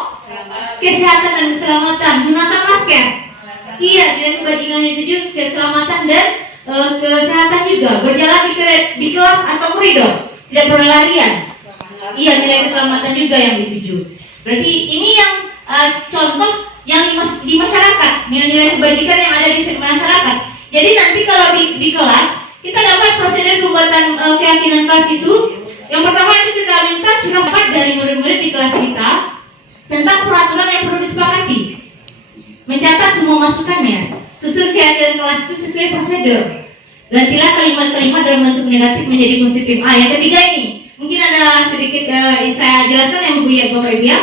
Kesehatan dan keselamatan. Gunakan masker. Iya, nilai kebajikan yang dituju keselamatan dan kesehatan juga. Berjalan di kelas atau koridor. Tidak berlarian. Iya, nilai keselamatan juga yang dituju. Berarti ini yang contoh yang di masyarakat. Nilai-nilai kebajikan yang ada di masyarakat. Jadi nanti kalau di kelas kita dapat prosedur pembuatan keyakinan kelas itu. Yang pertama itu kita minta curah dapat dari murid-murid di kelas kita tentang peraturan yang perlu disepakati. Mencatat semua masukannya. Susun keyakinan kelas itu sesuai prosedur. Gantilah kalimat-kalimat dalam bentuk negatif menjadi positif. Yang ketiga ini mungkin ada sedikit saya jelaskan yang Bu ya Bapak Ibu ya.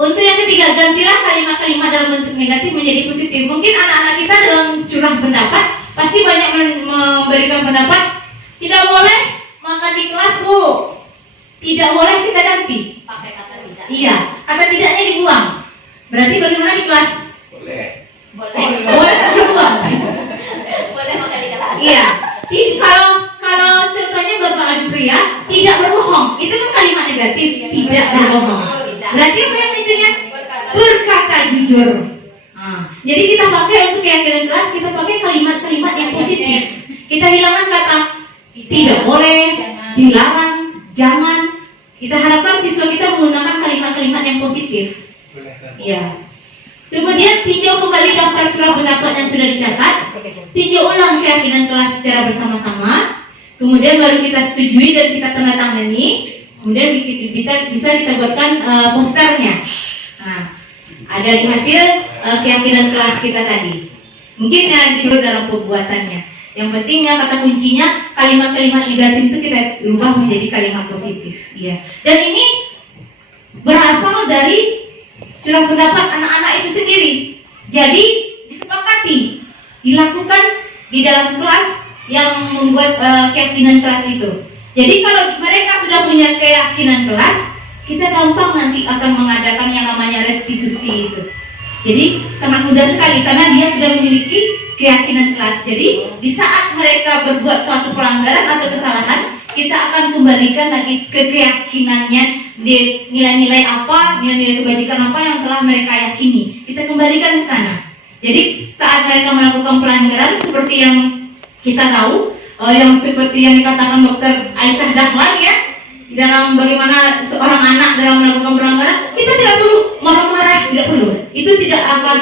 Untuk yang ketiga, gantilah kalimat-kalimat dalam bentuk negatif menjadi positif. Mungkin anak-anak kita dalam curah pendapat pasti banyak memberikan pendapat. Tidak boleh makan di kelas Bu. Tidak boleh kita ganti. Pakai kata tidak. Iya, kata tidaknya dibuang. Berarti bagaimana di kelas? Boleh. Boleh dibuang. Boleh makan di kelas. Iya. Kalau contohnya Bapak Adi Pria tidak berbohong, itu kan kalimat negatif. Tidak berbohong. Berarti apa yang intinya? Berkata jujur. Jadi kita pakai untuk keyakinan kelas, kita pakai kalimat-kalimat yang positif. Kita hilangkan kata tidak boleh, dilarang, jangan. Kita harapkan siswa kita menggunakan kalimat-kalimat yang positif. Iya. Kemudian tinjau kembali daftar curah pendapat yang sudah dicatat. Tinjau ulang keyakinan kelas secara bersama-sama. Kemudian baru kita setujui dan kita tanda tangani. Kemudian bisa kita buatkan posternya. Nah, ada di hasil keyakinan kelas kita tadi. Mungkin disuruh dalam pembuatannya. Yang pentingnya kata kuncinya kalimat-kalimat negatif itu kita ubah menjadi kalimat positif. Iya. Dan ini berasal dari curah pendapat anak-anak itu sendiri. Jadi disepakati, dilakukan di dalam kelas yang membuat keyakinan kelas itu. Jadi kalau mereka sudah punya keyakinan kelas, kita gampang nanti akan mengadakan yang namanya restitusi itu. Jadi sangat mudah sekali karena dia sudah memiliki keyakinan kelas. Jadi di saat mereka berbuat suatu pelanggaran atau kesalahan, kita akan kembalikan lagi ke keyakinannya, nilai-nilai apa, nilai-nilai kebajikan apa yang telah mereka yakini. Kita kembalikan ke sana. Jadi saat mereka melakukan pelanggaran seperti yang kita tahu, yang seperti yang dikatakan Dr. Aisyah Dahlan ya, dalam bagaimana seorang anak dalam melakukan pelanggaran, kita tidak perlu marah-marah, tidak perlu. Itu tidak akan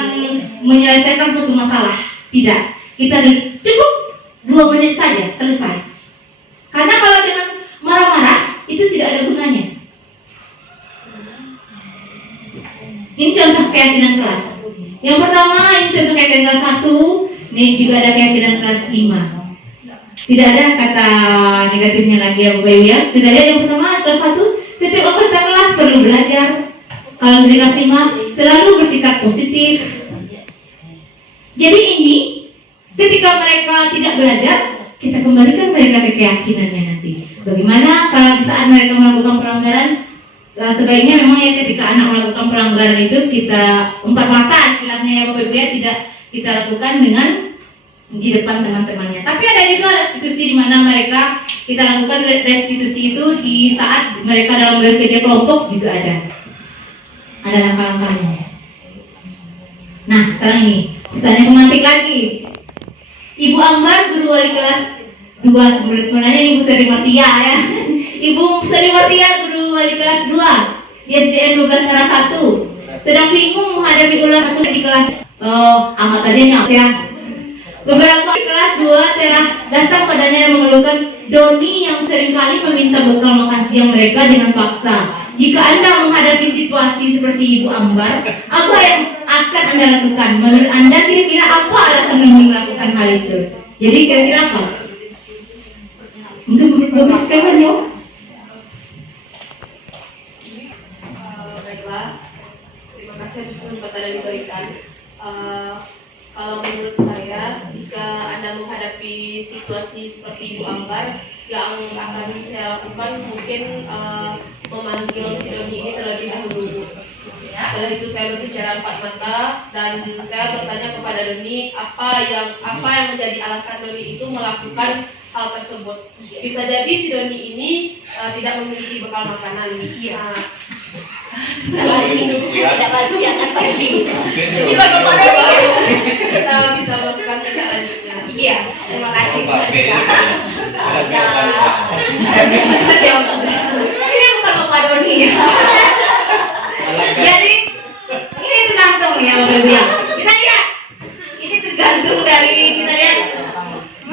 menyelesaikan suatu masalah. Tidak. Kita cukup 2 menit saja selesai. Karena kalau dengan marah-marah itu tidak ada gunanya. Ini contoh keyakinan kelas. Yang pertama ini contoh keyakinan kelas 1, ini juga ada keyakinan kelas 5. Tidak ada kata negatifnya lagi ya Bapak Ibu ya. Tidak ada. Yang pertama kelas 1, setiap anggota kelas perlu belajar. Kalau dari kelas 5 selalu bersikap positif. Jadi ini ketika mereka tidak belajar, kita kembalikan mereka ke keyakinannya nanti. Bagaimana kalau di saat mereka melakukan pelanggaran, sebaiknya memang ya ketika anak melakukan pelanggaran itu kita empat mata istilahnya ya Bapak Ibu ya, tidak kita lakukan dengan di depan teman-temannya. Tapi ada juga restitusi di mana mereka kita lakukan restitusi itu di saat mereka dalam bekerja kelompok juga ada langkah-langkahnya. Nah sekarang ini pertanyaan pemantik lagi. Ibu Ambar guru wali kelas 2, sebenarnya Ibu Sri Martia ya. Ibu Sri Martia guru wali kelas 2 di SDN 12 Merah 1 sedang bingung menghadapi ulang 1 di kelas amat aja nyok ya. Beberapa kelas 2 Terah datang padanya dan mengeluhkan Doni yang seringkali meminta bekal makan siang mereka dengan paksa. Jika Anda menghadapi situasi seperti Ibu Ambar, apa yang akan Anda lakukan? Menurut Anda kira-kira apa alasan Doni melakukan hal itu? Jadi kira-kira apa? Untuk beberapa sekalian ya. Baiklah, terima kasih atas kesempatan yang diberikan. Kalau menurut saya, jika Anda menghadapi situasi seperti Ibu Ambar, yang akan saya lakukan mungkin memanggil si Doni ini terlebih dahulu. Setelah itu saya berbicara 4 mata dan saya bertanya kepada Doni apa yang menjadi alasan Doni itu melakukan hal tersebut. Bisa jadi si Doni ini tidak memiliki bekal makanan. Iya. Selain minum tidak pasti akan pergi. Kita bisa melakukan tindak lanjutnya. Iya, terima kasih. Ini bukan Bapak Doni ya. Jadi ini tergantung ya Bapak Ibu ya. Kita lihat. Ini tergantung dari kita lihat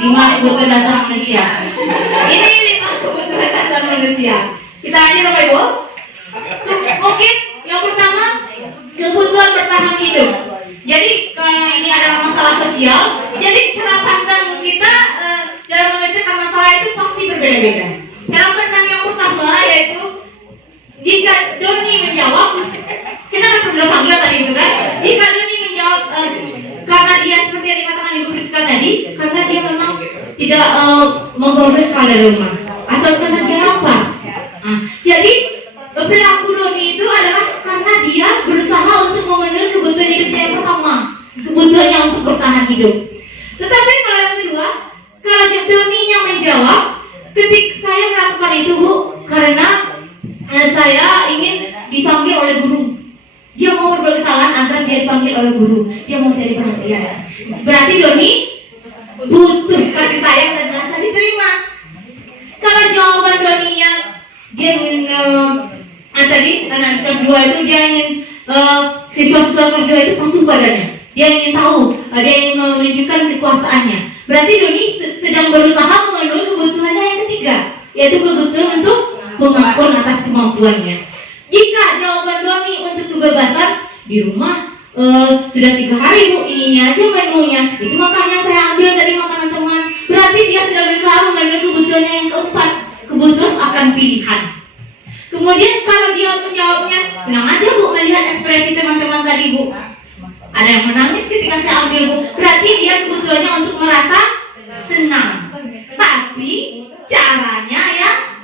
5 kebutuhan dasar manusia. Ini 5 kebutuhan dasar manusia. Kita aja Bapak Ibu. Mungkin yang pertama kebutuhan bertahan hidup. Jadi karena ini adalah masalah sosial, jadi cara pandang kita dalam memecahkan masalah itu pasti berbeda-beda. Cara pandang yang pertama yaitu jika Doni menjawab, kita kan pernah panggil tadi itu kan. Jika Doni menjawab karena dia seperti yang dikatakan Ibu Priska tadi, karena dia memang tidak membawa bekal dari rumah, atau karena dia lapar. Jadi perilaku Doni itu adalah karena dia berusaha untuk memenuhi kebutuhan hidupnya yang pertama, kebutuhannya untuk bertahan hidup. Tetapi kalau yang kedua, kalau Doni yang menjawab, ketika saya melakukan itu Bu, karena saya ingin dipanggil oleh guru. Dia mau berbuat kesalahan agar dia dipanggil oleh guru. Dia mau jadi perhatian. Berarti Doni butuh kasih sayang dan rasa diterima. Kalau jawaban Doni yang dia ingin tadi anak kelas 2 itu dia ingin siswa-siswa kelas 2 itu patuh padanya. Dia ingin tahu, dia ingin menunjukkan kekuasaannya. Berarti Doni sedang berusaha memenuhi kebutuhannya yang ketiga, yaitu kebutuhan untuk pengakuan atas kemampuannya. Jika jawaban Doni untuk kebebasan di rumah sudah 3 hari Bu, ininya aja menunya, itu makanya saya ambil dari makanan teman. Berarti dia sudah berusaha memenuhi kebutuhannya yang keempat, kebutuhan akan pilihan. Kemudian kalau dia menjawabnya, senang aja Bu melihat ekspresi teman-teman tadi Bu. Ada yang menangis ketika saya ambil Bu. Berarti dia kebutuhannya untuk merasa senang. Tapi caranya yang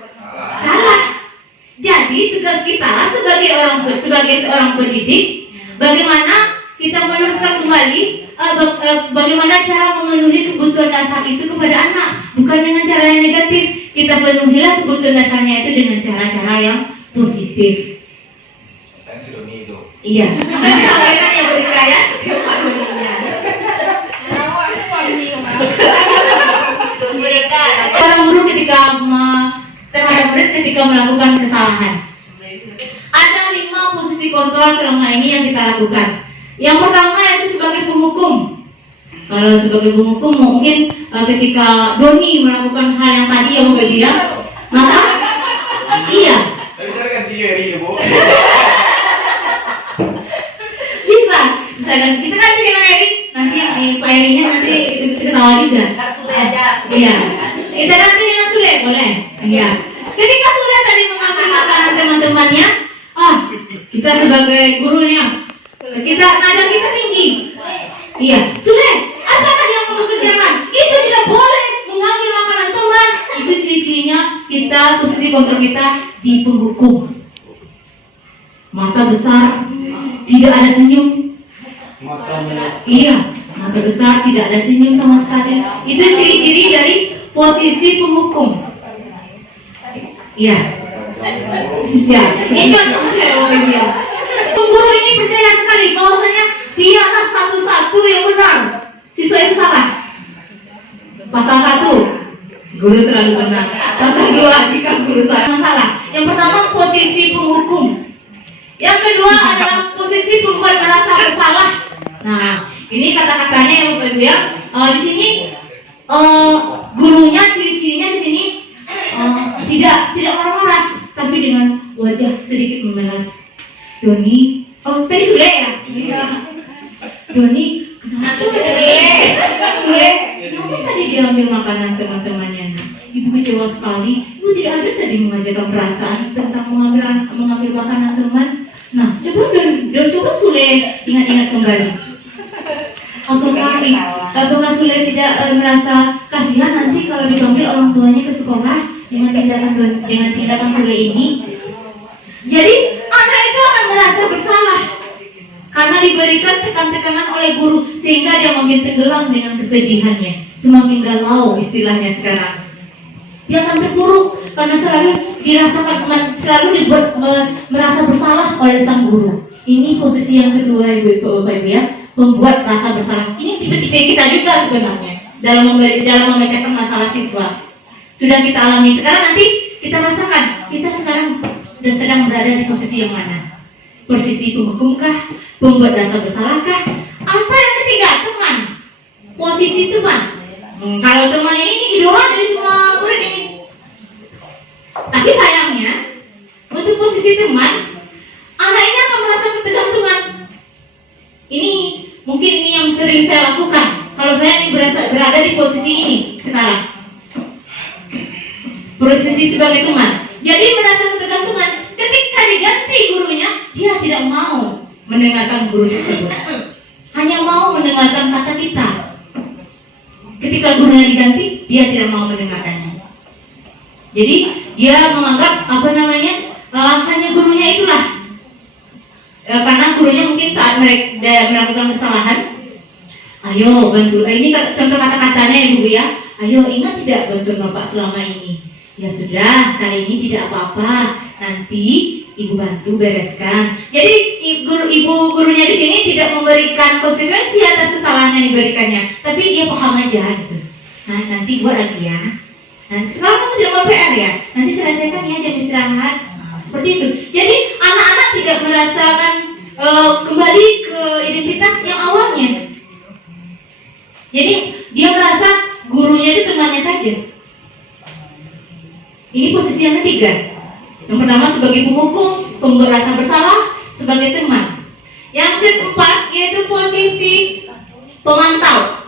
Jadi tugas kita sebagai seorang pendidik, bagaimana kita meluruskan kembali bagaimana cara memenuhi kebutuhan dasar itu kepada anak, bukan dengan cara yang negatif. Kita penuhilah kebutuhan dasarnya itu dengan cara-cara yang positif. Kan si Doni itu. Iya. Nanti sampaikan yang berkaya ke Pak Doninya. Orang guru terhadap murid ketika melakukan kesalahan. Ada 5 posisi kontrol selama ini yang kita lakukan. Yang pertama yaitu sebagai penghukum. Kalau sebagai penghukum mungkin ketika Doni melakukan hal yang tadi yang dia, maka iya. Tapi saya kan 3 hari ya, Bu. Bisa dan kita kan dengan Eri nanti Pak Erinya nanti kita ketawa juga. Iya. Kita nanti dengan Sule boleh. Iya. Ketika Sule tadi mengambil makanan teman-temannya, kita sebagai gurunya, nada kita tinggi. Iya. Sule, apakah yang kamu kerjakan? Itu tidak boleh mengambil makanan teman. Itu ciri-cirinya kita posisi kontrol kita di penghukum. Mata besar, tidak ada senyum. Iya, mata besar, tidak ada senyum sama sekali. Itu ciri-ciri dari posisi penghukum. Iya. Ya, ini contoh cewek dia. Guru ini percaya sekali bahwasanya dialah satu-satu yang benar. Siswa itu salah. Pasal 1, guru selalu benar. Pasal 2, jika guru salah. Yang pertama posisi penghukum. Yang kedua adalah posisi pembuat merasa bersalah. Nah, ini kata-katanya yang Bapak ya. Di sini gurunya ciri-cirinya di sini tidak marah-marah, tapi dengan wajah sedikit memelas. Doni, tadi Sule ya? Iya. Doni, kenapa Sule? Kenapa tadi dia ambil makanan teman-temannya? Ibu kecewa sekali. Ibu tidak ada tadi mengajarkan perasaan tentang mengambil makanan teman. Nah, coba Sule ingat-ingat kembali. Apakah Sule tidak merasa kasihan nanti kalau dipanggil orang tuanya ke sekolah dengan tindakan Sule ini? Jadi anak itu akan merasa bersalah karena diberikan tekan-tekanan oleh guru sehingga dia makin tenggelam dengan kesedihannya, semakin galau istilahnya sekarang. Dia akan terpuruk karena selalu dibuat merasa bersalah oleh sang guru. Ini posisi yang kedua Ibu-Bapak ya, membuat rasa bersalah. Ini tipe-tipe kita juga sebenarnya dalam memecahkan masalah siswa. Sudah kita alami. Sekarang nanti kita rasakan kita sekarang sedang berada di posisi yang mana? Posisi penghukumkah? Pembuat rasa bersalahkah? Apa yang ketiga? Teman. Posisi teman. Kalau teman ini idola dari semua murid ini. Tapi sayangnya untuk posisi teman, anak ini akan merasa ketergantungan. Ini mungkin ini yang sering saya lakukan. Kalau saya ini berada di posisi ini sekarang, posisi sebagai teman. Jadi merasa ketergantungan. Ketika diganti gurunya, dia tidak mau mendengarkan guru tersebut. Hanya mau mendengarkan kata kita. Ketika gurunya diganti, dia tidak mau mendengarkannya. Jadi dia menganggap hanya gurunya itulah. Karena gurunya mungkin saat mereka melakukan kesalahan, ayo bantu. Ini contoh kata-katanya ya Bu ya. Ayo ingat tidak bantu Bapak selama ini. Ya sudah, kali ini tidak apa-apa. Nanti Ibu bantu bereskan. Jadi ibu gurunya di sini tidak memberikan konsekuensi atas kesalahan yang diberikannya, tapi dia paham aja gitu. Nah, nanti buat lagi ya. Nanti sekarang kamu tidak mau PR ya. Nanti selesaikan ya jam istirahat. Seperti itu. Jadi anak-anak tidak merasakan kembali ke identitas yang awalnya. Jadi dia merasa gurunya itu temannya saja. Ini posisi yang ketiga. Yang pertama sebagai penghukum, pembuat rasa bersalah, sebagai teman. Yang keempat yaitu posisi pemantau.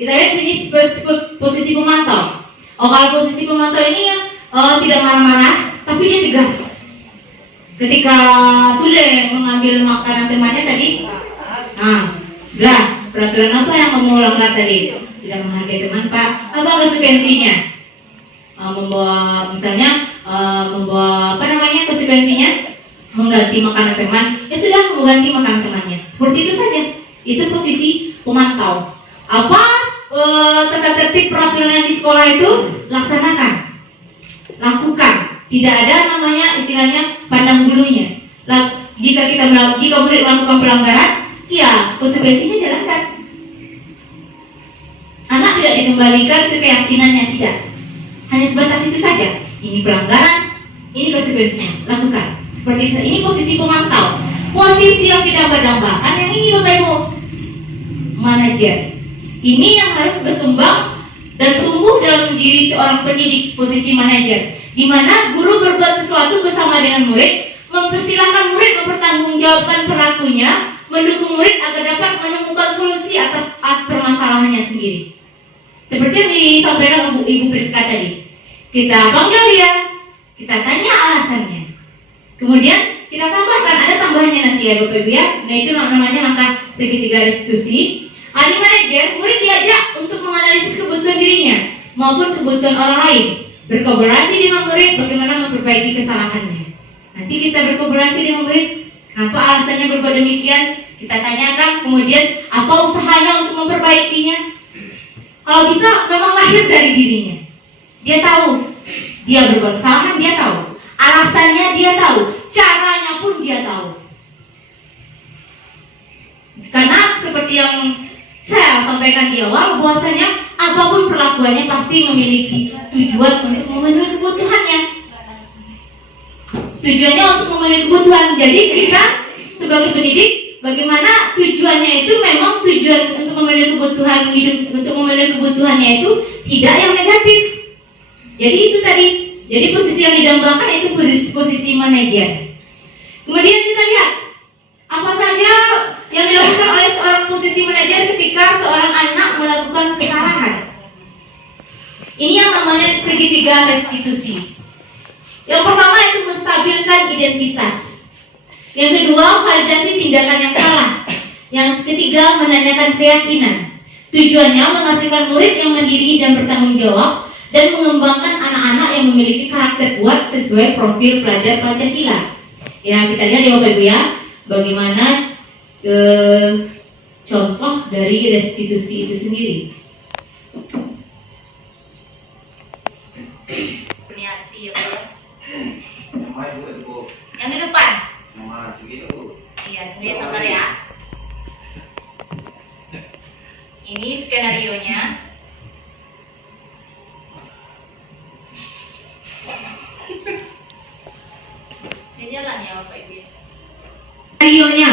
Kita lihat di sini posisi pemantau. Kalau posisi pemantau ini tidak marah-marah, tapi dia tegas. Ketika Sule mengambil makanan temannya tadi, sudah peraturan apa yang kamu langgar tadi? Tidak menghargai teman Pak. Apa konsekuensinya? Membawa konsekuensinya? Mengganti makanan teman. Ya sudah, mengganti makanan temannya. Seperti itu saja. Itu posisi pemantau. Apa tata tertib peraturan di sekolah itu? Laksanakan, lakukan. Tidak ada namanya istilahnya pandang bulunya. Jika murid melakukan pelanggaran, ya konsekuensinya jelaskan. Anak tidak dikembalikan ke keyakinannya, tidak. Hanya sebatas itu saja. Ini pelanggaran, ini konsekuensinya. Lakukan. Seperti itu. Ini posisi pemantau. Posisi yang didamba-dambakan yang ini Bapak Ibu. Manajer. Ini yang harus berkembang dan tumbuh dalam diri seorang pendidik, posisi manajer. Di mana guru berbuat sesuatu bersama dengan murid, mempersilahkan murid mempertanggungjawabkan perilakunya, mendukung murid agar dapat menemukan solusi atas permasalahannya sendiri. Seperti yang disampaikan Ibu Priska tadi. Kita panggil dia, kita tanya alasannya. Kemudian kita tambahkan, ada tambahannya nanti ya Bapak Ibu ya. Nah itu namanya langkah segitiga restitusi. Ahli manajer, murid diajak untuk menganalisis kebutuhan dirinya maupun kebutuhan orang lain. Berkolaborasi dengan murid bagaimana memperbaiki kesalahannya. Nanti kita berkolaborasi dengan murid, kenapa alasannya berbuat demikian, kita tanyakan, kemudian apa usahanya untuk memperbaikinya. Kalau bisa memang lahir dari dirinya. Dia tahu, dia berbuat kesalahan, dia tahu. Alasannya dia tahu, caranya pun dia tahu. Karena seperti yang saya sampaikan di awal, bahwasanya apapun perlakuannya pasti memiliki tujuan untuk memenuhi kebutuhannya. Tujuannya untuk memenuhi kebutuhan. Jadi kita sebagai pendidik, bagaimana tujuannya itu memang tujuan untuk memenuhi kebutuhan hidup, untuk memenuhi kebutuhannya itu tidak yang negatif. Jadi itu tadi. Jadi posisi yang didambakan itu posisi manajer. Kemudian kita lihat apa saja yang dilakukan oleh seorang posisi manajer ketika seorang anak melakukan kesalahan. Ini yang namanya segitiga restitusi. Yang pertama itu menstabilkan identitas. Yang kedua, validasi tindakan yang salah. Yang ketiga, menanyakan keyakinan. Tujuannya menghasilkan murid yang mandiri dan bertanggung jawab dan mengembangkan anak-anak yang memiliki karakter kuat sesuai profil pelajar Pancasila. Ya, kita lihat ya Bapak Ibu ya, bagaimana contoh dari restitusi itu sendiri. Berniati ya Pak. Yang di depan. Iya, ini sabar ya. Ini skenarionya. Ini jalan ya Bapak Ibu. Skenarionya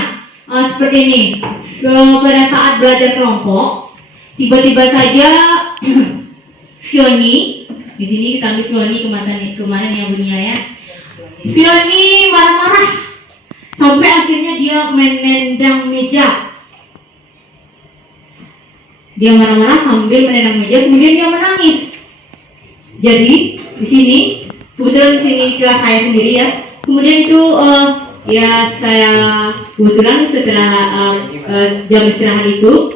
seperti ini. Pada saat belajar kelompok, tiba-tiba saja Fioni, di sini kita ambil Fioni kemarin yang bunyinya ya. Fioni marah-marah sampai akhirnya dia menendang meja. Dia marah-marah sambil menendang meja, kemudian dia menangis. Jadi di sini kebetulan di sini kelas saya sendiri ya. Kemudian itu ya saya kebetulan setelah jam istirahat itu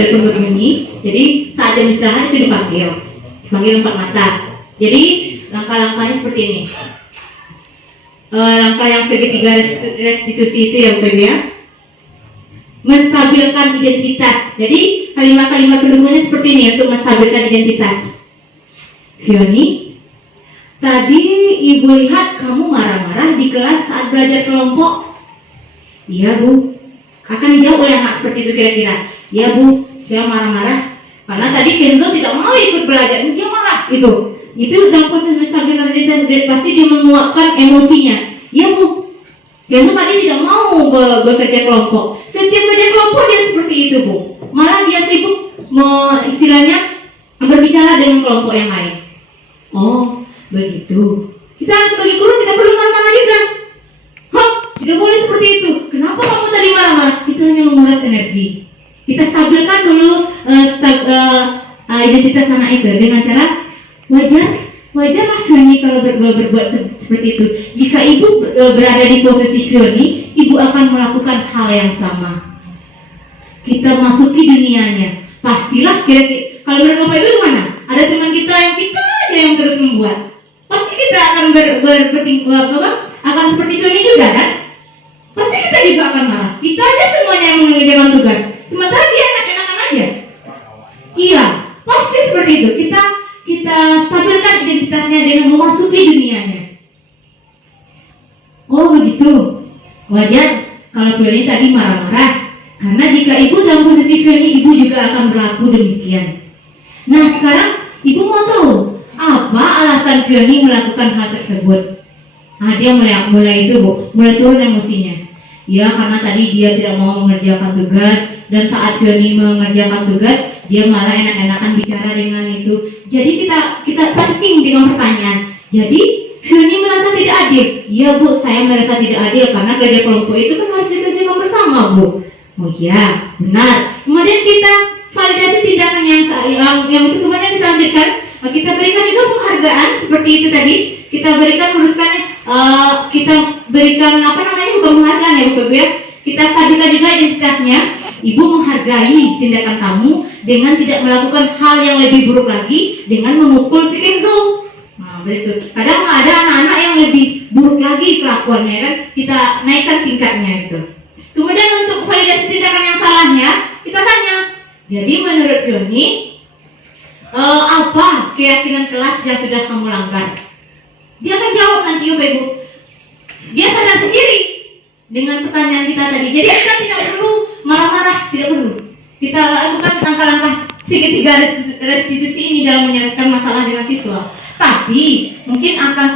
berbunyi. Jadi saat jam istirahat itu dipanggil empat mata. Jadi langkah-langkahnya seperti ini. Langkah yang segitiga restitusi itu ya Bapak Ibu ya. Menstabilkan identitas. Jadi kalimat-kalimat pendukungnya seperti ini untuk menstabilkan identitas. Fioni, tadi Ibu lihat kamu marah-marah di kelas saat belajar kelompok. Iya Bu. Akan dijawab oleh anak seperti itu kira-kira. Iya Bu, saya marah-marah karena tadi Kenzo tidak mau ikut belajar. Dia marah itu. Itu dalam proses menstabilkan identitas, pasti dia menguapkan emosinya. Iya Bu, Kenzo tadi tidak mau bekerja kelompok. Setiap bekerja kelompok dia seperti itu Bu. Malah dia sibuk istilahnya berbicara dengan kelompok yang lain. Oh, begitu. Kita sebagai guru tidak perlu marah-marah juga. Hah, tidak boleh seperti itu. Kenapa kamu tadi marah-marah? Itu hanya menguras energi. Kita stabilkan dulu identitas anak itu dengan cara wajarlah Fioni kalau berbuat seperti itu. Jika ibu berada di posisi Fioni, ibu akan melakukan hal yang sama. Kita masuki dunianya. Pastilah kira-kira kalau menurut Bapak Ibu gimana? Ada teman kita yang aja yang terus membuat. Pasti kita akan akan seperti Fioni juga kan? Pasti kita juga akan marah. Kita aja semuanya yang mengerjakan tugas, sementara dia enak-enakan aja. Iya, pasti seperti itu. Kita stabilkan identitasnya dengan memasuki dunianya. Oh begitu. Wajar kalau Fioni tadi marah-marah, karena jika ibu dalam posisi Fioni, ibu juga akan berlaku demikian. Nah sekarang ibu mau tahu apa alasan Fioni melakukan hal tersebut? Nah dia mulai turun emosinya. Ya karena tadi dia tidak mau mengerjakan tugas, dan saat Fioni mengerjakan tugas, dia malah enak-enakan bicara dengan itu. Jadi kita pancing dengan pertanyaan. Jadi Fioni merasa tidak adil. Iya bu, saya merasa tidak adil karena kerja kelompok itu kan harus dikerjakan bersama bu. Oh iya, benar. Kemudian kita validasi tindakan yang itu kemudian kita lanjutkan. Kita berikan juga penghargaan seperti itu tadi. Kita berikan kita berikan bukan penghargaan ya bu ya. Kita stabilkan juga identitasnya. Ibu menghargai tindakan kamu dengan tidak melakukan hal yang lebih buruk lagi dengan memukul si Kenzo. Nah, begitu. Kadang ada anak-anak yang lebih buruk lagi kelakuannya kan, kita naikkan tingkatnya itu. Kemudian untuk validasi tindakan yang salahnya, kita tanya. Jadi menurut Fioni, apa keyakinan kelas yang sudah kamu langgar? Dia akan jawab nanti Bapak Ibu. Dia sadar sendiri dengan pertanyaan kita tadi. Jadi kita tidak perlu marah-marah, tidak perlu. Kita lakukan langkah-langkah segitiga restitusi ini dalam menyelesaikan masalah dengan siswa. Tapi mungkin akan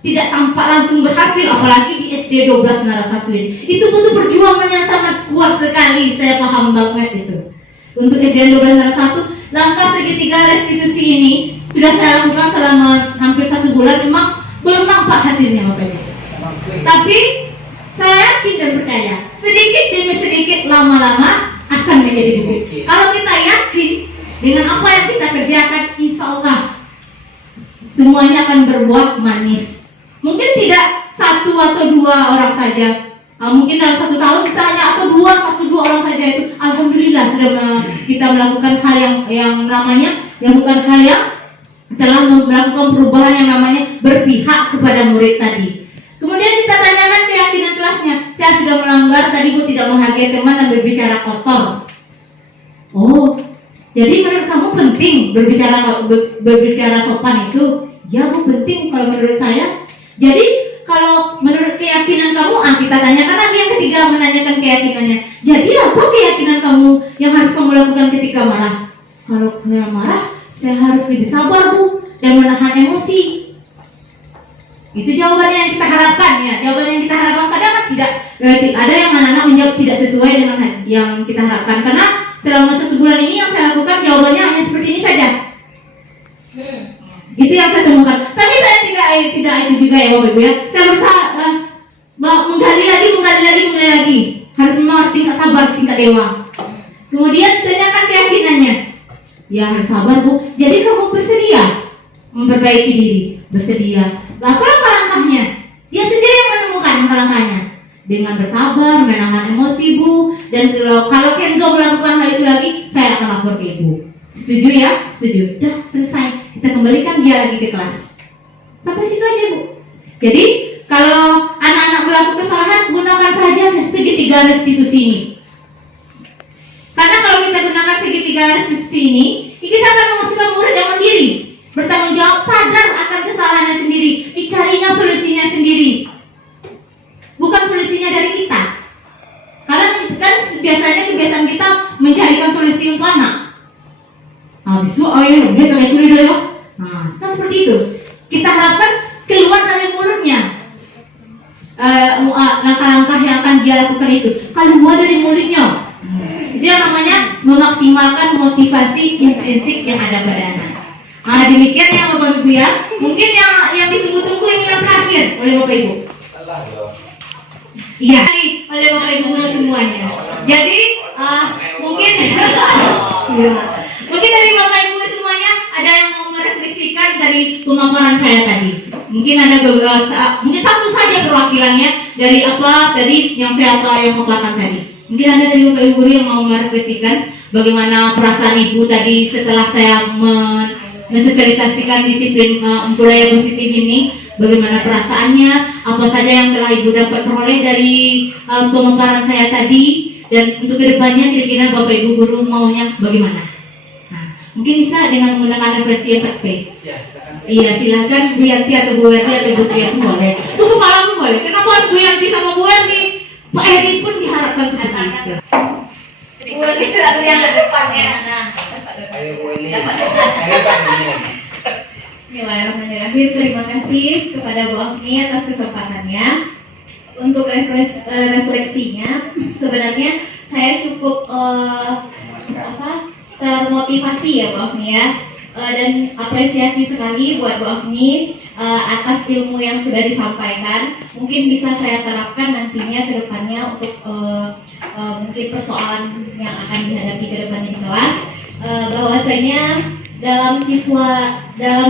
tidak tampak langsung berhasil, apalagi di SD 12 Nara 1 ini. Itu butuh perjuangan yang sangat kuat sekali, saya paham banget itu. Untuk SD 12 Nara 1, langkah segitiga restitusi ini sudah saya lakukan selama hampir 1 bulan, memang belum nampak hasilnya Bapak Ibu. Tapi saya yakin dan percaya, sedikit demi sedikit lama-lama akan menjadi bibit. Kalau kita yakin dengan apa yang kita kerjakan, insya Allah semuanya akan berbuah manis. Mungkin tidak 1 atau 2 orang saja, mungkin dalam 1 tahun bisa hanya atau 1 2 orang saja, itu alhamdulillah sudah kita melakukan hal yang namanya telah melakukan perubahan yang namanya berpihak kepada murid tadi. Kemudian kita tanyakan keyakinan kelasnya. Saya sudah melanggar tadi bu, tidak menghargai teman dan berbicara kotor. Oh, jadi menurut kamu penting berbicara sopan itu? Ya bu, penting kalau menurut saya. Jadi kalau menurut keyakinan kamu, kita tanyakan lagi yang ketiga, menanyakan keyakinannya. Jadi apa keyakinan kamu yang harus kamu lakukan ketika marah? Kalau saya marah, saya harus lebih sabar bu dan menahan emosi. Itu jawabannya yang kita harapkan ya. Jawaban yang kita harapkan kadang kan tidak ada yang anak-anak menjawab tidak sesuai dengan yang kita harapkan. Karena selama 1 bulan ini yang saya lakukan jawabannya hanya seperti ini saja. Itu yang saya temukan. Tapi saya tidak itu juga ya Bapak Ibu ya. Saya berusaha menggali lagi. Harus tingkat sabar, tingkat dewa. Kemudian tanyakan keyakinannya. Ya harus sabar bu. Jadi kamu bersedia memperbaiki diri, bersedia. Apa langkah-langkahnya? Dia sendiri yang menemukan langkah-langkahnya. Dengan bersabar, menahan emosi bu. Dan kalau Kenzo melakukan hal itu lagi, saya akan lapor ke ibu. Setuju ya? Setuju. Dah selesai. Kita kembalikan dia lagi ke kelas. Sampai situ aja bu. Jadi kalau anak-anak melakukan kesalahan, gunakan saja segitiga restitusi ini. Karena kalau kita gunakan segitiga restitusi ini, kita akan menghasilkan murid yang mandiri, bertanggung jawab, sadar akan kesalahannya sendiri, dicarinya solusinya sendiri, bukan solusinya dari kita. Karena kan biasanya kebiasaan kita mencarikan solusi untuk anak. Habis itu dia tak itu dulu ya. Nah, seperti itu. Kita harapkan keluar dari mulutnya langkah-langkah yang akan dia lakukan itu. Keluar dari mulutnya. Itu yang namanya memaksimalkan motivasi intrinsik yang ada pada anak. Nah, demikian ya Bapak Ibu ya. Mungkin yang ditunggu-tunggu ini yang terakhir oleh Bapak Ibu. Iya, oleh Bapak Ibu semuanya. Jadi mungkin mungkin dari Bapak Ibu semuanya ada yang mau merefleksikan dari pemaparan saya tadi. Mungkin ada mungkin satu saja perwakilannya dari apa tadi yang saya paparkan tadi. Mungkin ada dari Bapak Ibu yang mau merefleksikan bagaimana perasaan Ibu tadi setelah saya mensosialisasikan disiplin budaya positif ini. bagaimana perasaannya, apa saja yang telah Ibu dapat peroleh dari pemaparan saya tadi, dan untuk kedepannya kira-kira Bapak Ibu guru maunya bagaimana? Nah, mungkin bisa dengan menggunakan referensi FFP. Ya, silakan. Iya, silakan Bu Yanti atau Bu Yanti atau Bu Triyanti boleh. Bu Kepala pun boleh. Kenapa harus Bu Yanti sama Bu Yanti? Pak Edi pun diharapkan seperti itu. Bu Yanti selalu yang ke depannya. Nah, Ayo, Weli. dapat. Ayo, Pak, ini. Bismillahirrahmanirrahim. Terima kasih kepada Bu Afni atas kesempatannya. Untuk refleksinya, sebenarnya saya cukup termotivasi ya Bu Afni ya. Dan apresiasi sekali buat Bu Afni atas ilmu yang sudah disampaikan. Mungkin bisa saya terapkan nantinya ke depannya untuk mungkin persoalan yang akan dihadapi ke depannya di kelas. Bahwasanya dalam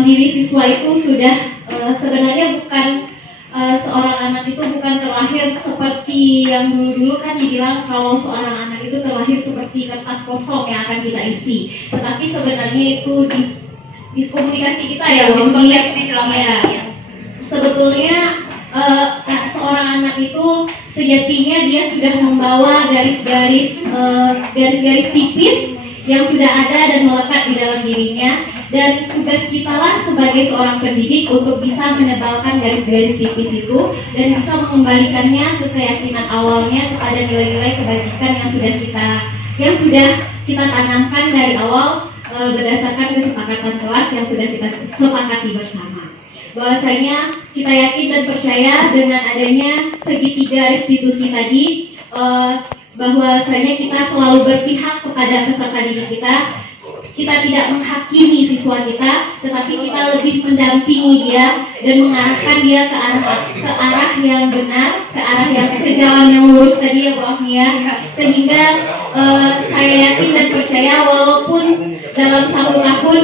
diri siswa itu sudah sebenarnya bukan seorang anak itu bukan terlahir seperti yang dulu-dulu kan dibilang kalau seorang anak itu terlahir seperti kertas kosong yang akan kita isi, tetapi sebenarnya itu diskomunikasi kita ya, miskonsepsi selama ya. ini. Sebetulnya seorang anak itu sejatinya dia sudah membawa garis-garis tipis yang sudah ada dan melekat di dalam dirinya, dan tugas kita lah sebagai seorang pendidik untuk bisa menebalkan garis-garis tipis itu dan bisa mengembalikannya ke keyakinan awalnya kepada nilai-nilai kebajikan yang sudah kita tanamkan dari awal berdasarkan kesepakatan kelas yang sudah kita sepakati bersama. Bahwasanya kita yakin dan percaya dengan adanya segitiga restitusi tadi, bahwasanya kita selalu berpihak kepada peserta didik kita. Kita tidak menghakimi siswa kita, tetapi kita lebih mendampingi dia dan mengarahkan dia ke arah yang benar, ke jalan yang lurus tadi ya Bu Afni ya. Sehingga saya yakin dan percaya walaupun dalam 1 tahun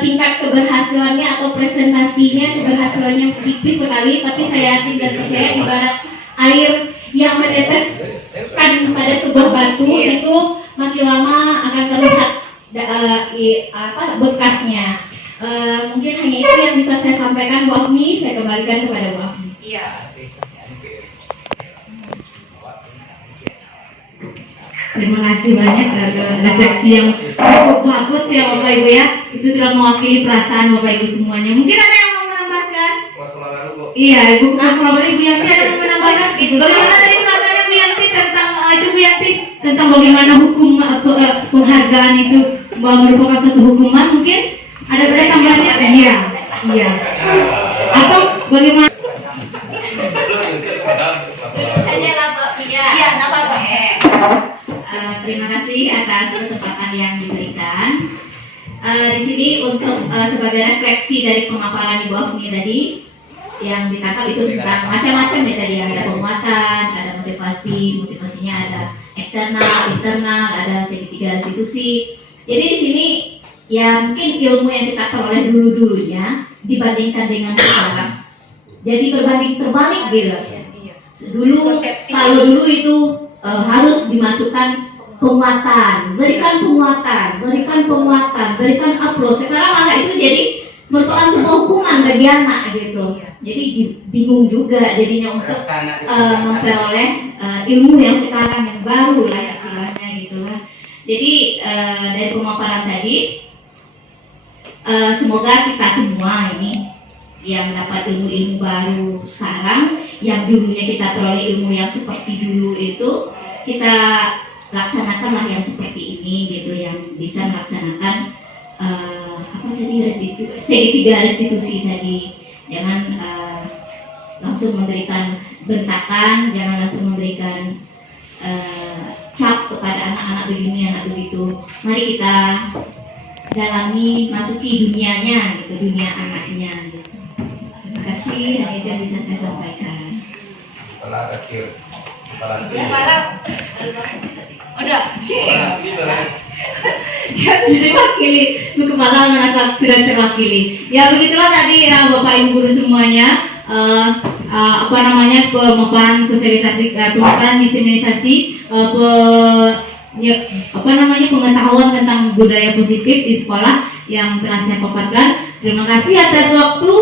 tingkat keberhasilannya atau presentasinya keberhasilannya tipis sekali, tapi saya yakin dan percaya ibarat air yang meneteskan pada sebuah batu itu makin lama akan terlihat bekasnya. Mungkin hanya itu yang bisa saya sampaikan Bu Afni. Saya kembalikan kepada Bu Afni. Iya. Terima kasih banyak refleksi yang cukup bagus ya Bapak Ibu ya. Itu sudah mewakili perasaan Bapak Ibu semuanya. Mungkin ada yang mau menambahkan? Kelas olahraga, Bu. Iya, Ibu kelas olahraga Ibu Yanti ada yang mau menambahkan? Bagaimana tadi perasaannya Bu Yanti tentang Bu Yanti tentang bagaimana hukum penghargaan itu merupakan suatu hukuman? Mungkin ada tambahannya? Iya, iya. Atau bagaimana? Saja lah Pak. Iya, nggak apa-apa. Terima kasih atas kesempatan yang diberikan. Di sini untuk sebagai refleksi dari pemaparan Ibu Afni tadi yang ditangkap itu tentang macam-macam ya tadi, ada penguatan, ada motivasinya ada eksternal, internal, ada segitiga restitusi. Jadi di sini ya mungkin ilmu yang kita peroleh dulunya dibandingkan dengan sekarang, jadi berbanding terbalik gitu. Kalau dulu itu harus dimasukkan penguatan, berikan upload. Sekarang malah itu jadi merupakan sebuah hukuman bagi anak gitu. Jadi bingung juga jadinya untuk memperoleh ilmu yang sekarang yang baru lah istilahnya gitu lah. Jadi dari pemaparan tadi, semoga kita semua ini yang dapat ilmu-ilmu baru sekarang, yang dulunya kita peroleh ilmu yang seperti dulu itu, kita laksanakanlah yang seperti ini gitu, yang bisa melaksanakan segitiga restitusi tadi. Jangan langsung memberikan bentakan, jangan langsung memberikan cap kepada anak-anak begini, anak begitu. Mari kita dalami, masuki dunianya gitu, dunia anaknya gitu. Terima kasih, dan itu yang bisa saya sampaikan. Kepala akhir. Kepala asli. Udah. Kepala asli berarti. Ya sudah diwakili, Bu Kepala merasa sudah terwakili. Ya begitulah tadi ya Bapak Ibu guru semuanya, pemaparan sosialisasi, pemaparan diseminasi, pengetahuan tentang budaya positif di sekolah yang telah saya paparkan. Terima kasih atas waktu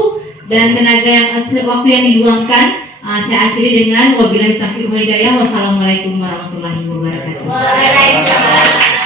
dan tenaga yang waktu yang diluangkan. Saya akhiri dengan wabillahi taufiq wal hidayah. Wassalamualaikum warahmatullahi wabarakatuh. Waalaikumsalam.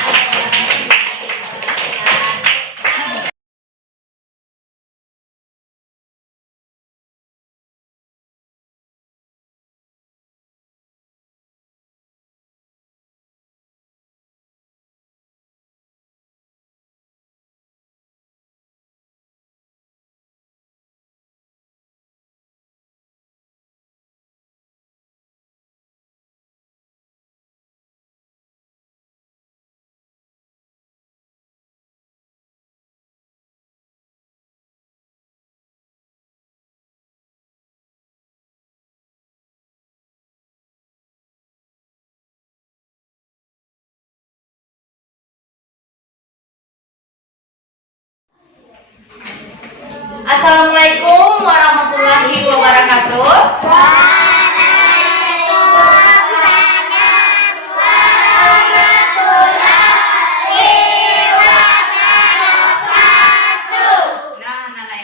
Assalamualaikum warahmatullahi wabarakatuh. Nah, anak-anak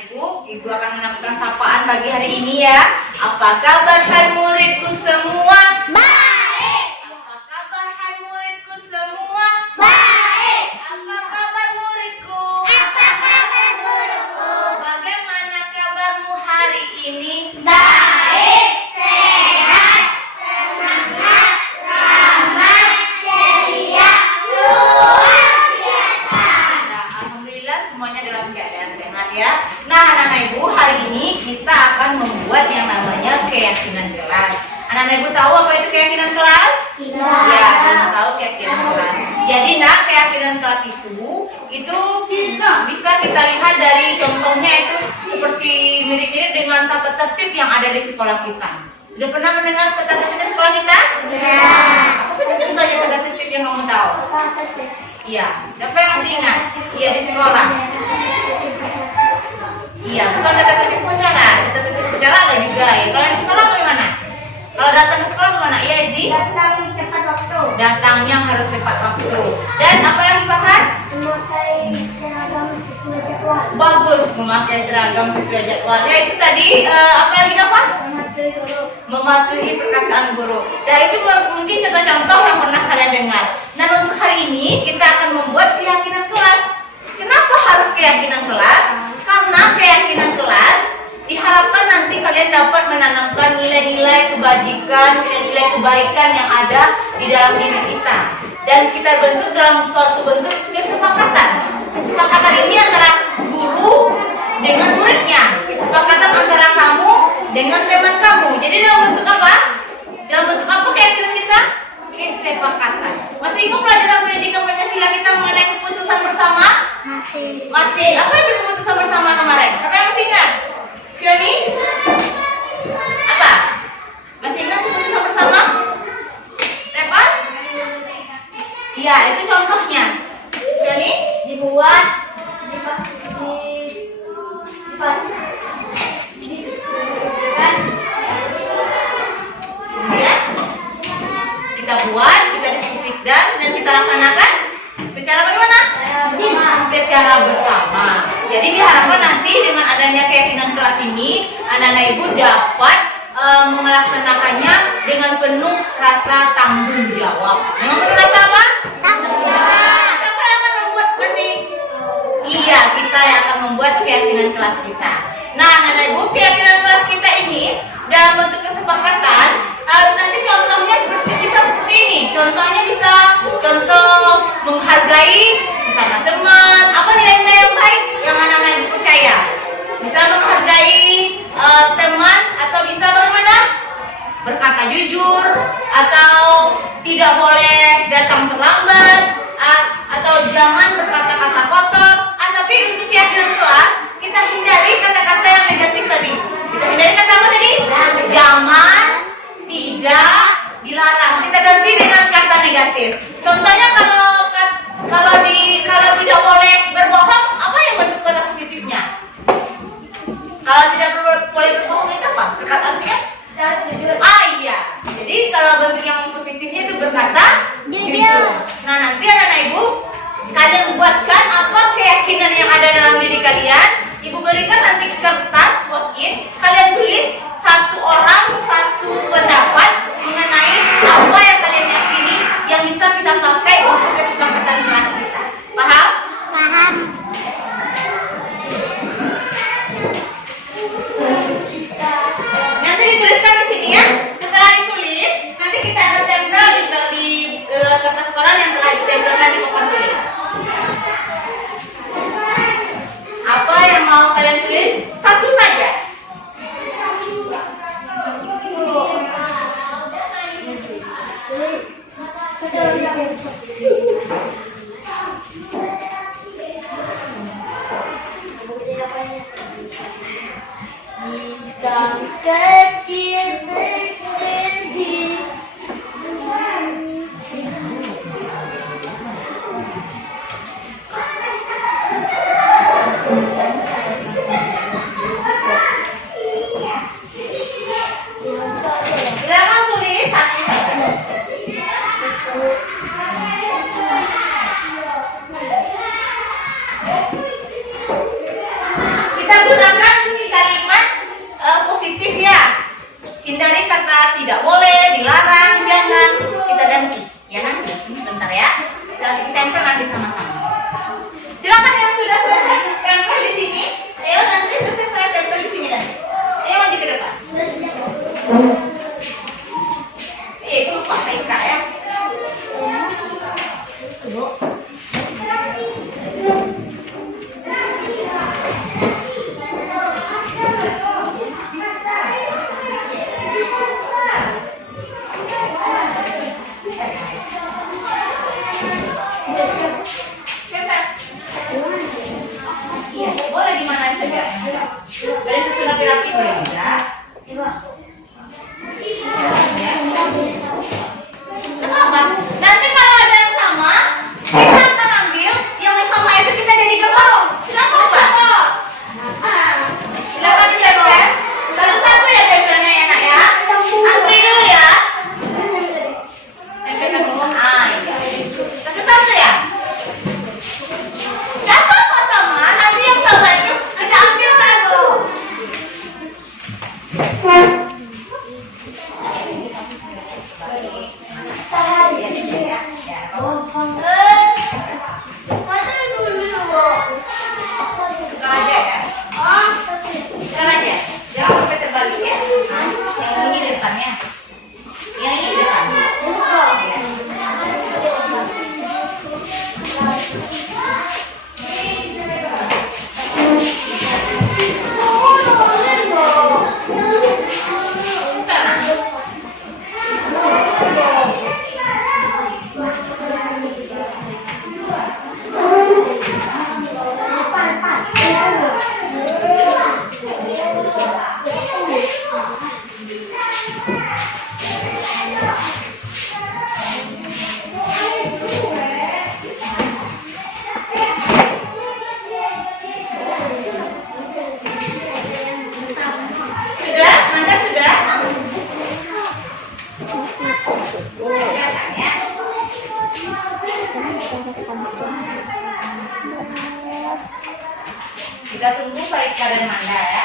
ibu akan melakukan sapaan pagi hari ini ya. Apa kabar hai muridku semua? Baik. Apa kabar hai muridku semua? Baik. Apa kabar muridku? Apa kabar guruku? Bagaimana kabarmu hari ini? Baik, sehat, semangat, ramah, ceria, luar biasa. Nah, alhamdulillah semuanya dalam keadaan sehat ya. Nah, anak-anak ibu, hari ini kita akan membuat yang namanya keyakinan kelas. Anak-anak ibu tahu apa itu keyakinan kelas? Tidak. Ya, belum tahu keyakinan kelas. Jadi, nah, keyakinan kelas itu bisa kita lihat dari contohnya itu seperti mirip-mirip dengan tata tertib yang ada di sekolah kita. Sudah pernah mendengar tata tertib di sekolah kita? Sudah. Apa saja contohnya tata tertib yang kamu tahu? Iya. Siapa yang masih ingat? Iya, di sekolah. Iya, bukan tata tertib upacara. Tata tertib upacara ada juga ya. Kalau di sekolah bagaimana? Kalau datang ke sekolah bagaimana? Iya, Zi? Datang tepat waktu. Datangnya harus tepat waktu. Dan apa lagi Pak? Memakai seragam sesuai jadwal. Bagus, memakai seragam sesuai jadwal. Ya itu tadi apa lagi Pak? Mematuhi guru. Mematuhi perkataan guru. Nah itu mungkin contoh-contoh yang pernah kalian dengar. Nah untuk hari ini kita akan membuat keyakinan kelas. Kenapa harus keyakinan kelas? Karena keyakinan kelas diharapkan nanti kalian dapat menanamkan nilai-nilai kebajikan, nilai-nilai kebaikan yang ada di dalam diri kita. Dan kita bentuk dalam suatu bentuk kesepakatan. Kesepakatan ini antara guru dengan muridnya. Kesepakatan antara kamu dengan teman kamu. Jadi dalam bentuk apa? Dalam bentuk apa keyakinan kita? Kesepakatan. Masih ingat pelajaran pendidikan Pancasila kita mengenai keputusan bersama? Masih. Apa itu keputusan bersama kemarin? Siapa yang masih ingat? Fioni? Apa? Masih ingat keputusan bersama? Repan? Iya, itu contohnya. Fioni? Dibuat Kemudian kita buat, kita diskusikan dan kita laksanakan secara bagaimana? Secara bersama. Jadi diharapkan nanti dengan adanya keyakinan kelas ini, anak-anak ibu dapat melaksanakannya dengan penuh rasa tanggung jawab. Dengan penuh rasa apa? Tanggung jawab. Siapa yang akan membuat nanti? Iya, kita yang akan membuat keyakinan kelas kita. Nah, anak-anak ibu, keyakinan kelas kita ini dalam bentuk kesepakatan. Nanti contohnya bisa seperti ini. Contohnya bisa contoh menghargai sesama teman. Apa nilai-nilai yang baik yang anak-anak ibu percaya? Bisa menghargai teman atau bisa bagaimana? Berkata jujur atau tidak boleh datang terlambat atau jangan berkata-kata kotor. Tapi untuk keyakinan kelas kita hindari kata-kata yang negatif tadi. Kita hindari kata apa tadi? Jangan, tidak, dilarang. Kita ganti dengan kata negatif. Contohnya kalau tidak boleh berbohong, apa yang bentuk kata positifnya? Kalau tidak boleh berbohong itu apa? Berkata artinya? jujur. Iya. Jadi kalau bentuk yang positifnya itu berkata jujur. Nah nanti anak-anak ibu kalian buatkan apa keyakinan yang ada dalam diri kalian. Ibu berikan nanti kertas post-it tidak boleh, dilarang, jangan. Kita ganti. Ya nanti, bentar ya. Kita tempel nanti sama-sama. Silakan yang sudah selesai tempel di sini. Ayo nanti selesai saya tempel di sini nanti. Ayo maju ke depan. Lupa TK ya. Boleh di mana saja. Dari susun rapi-rapi boleh juga. Kenapa? Nanti kalau ada yang sama, kita akan ambil yang sama itu kita jadi kelompok. Kenapa Pak? Silakan ditempel. Satu-satu ya tempelnya ya nak ya. Antri dulu ya. Tempelkan dulu. Satu-satu ya. Siapa mau sama? Nanti yang sama itu kita ambil satu. Kita tunggu baik dan Manda ya.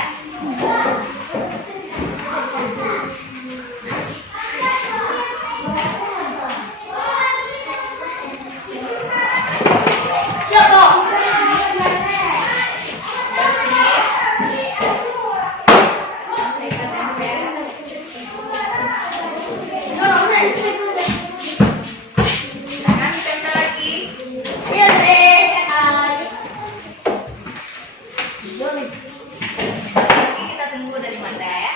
Kita tunggu dari Manda ya.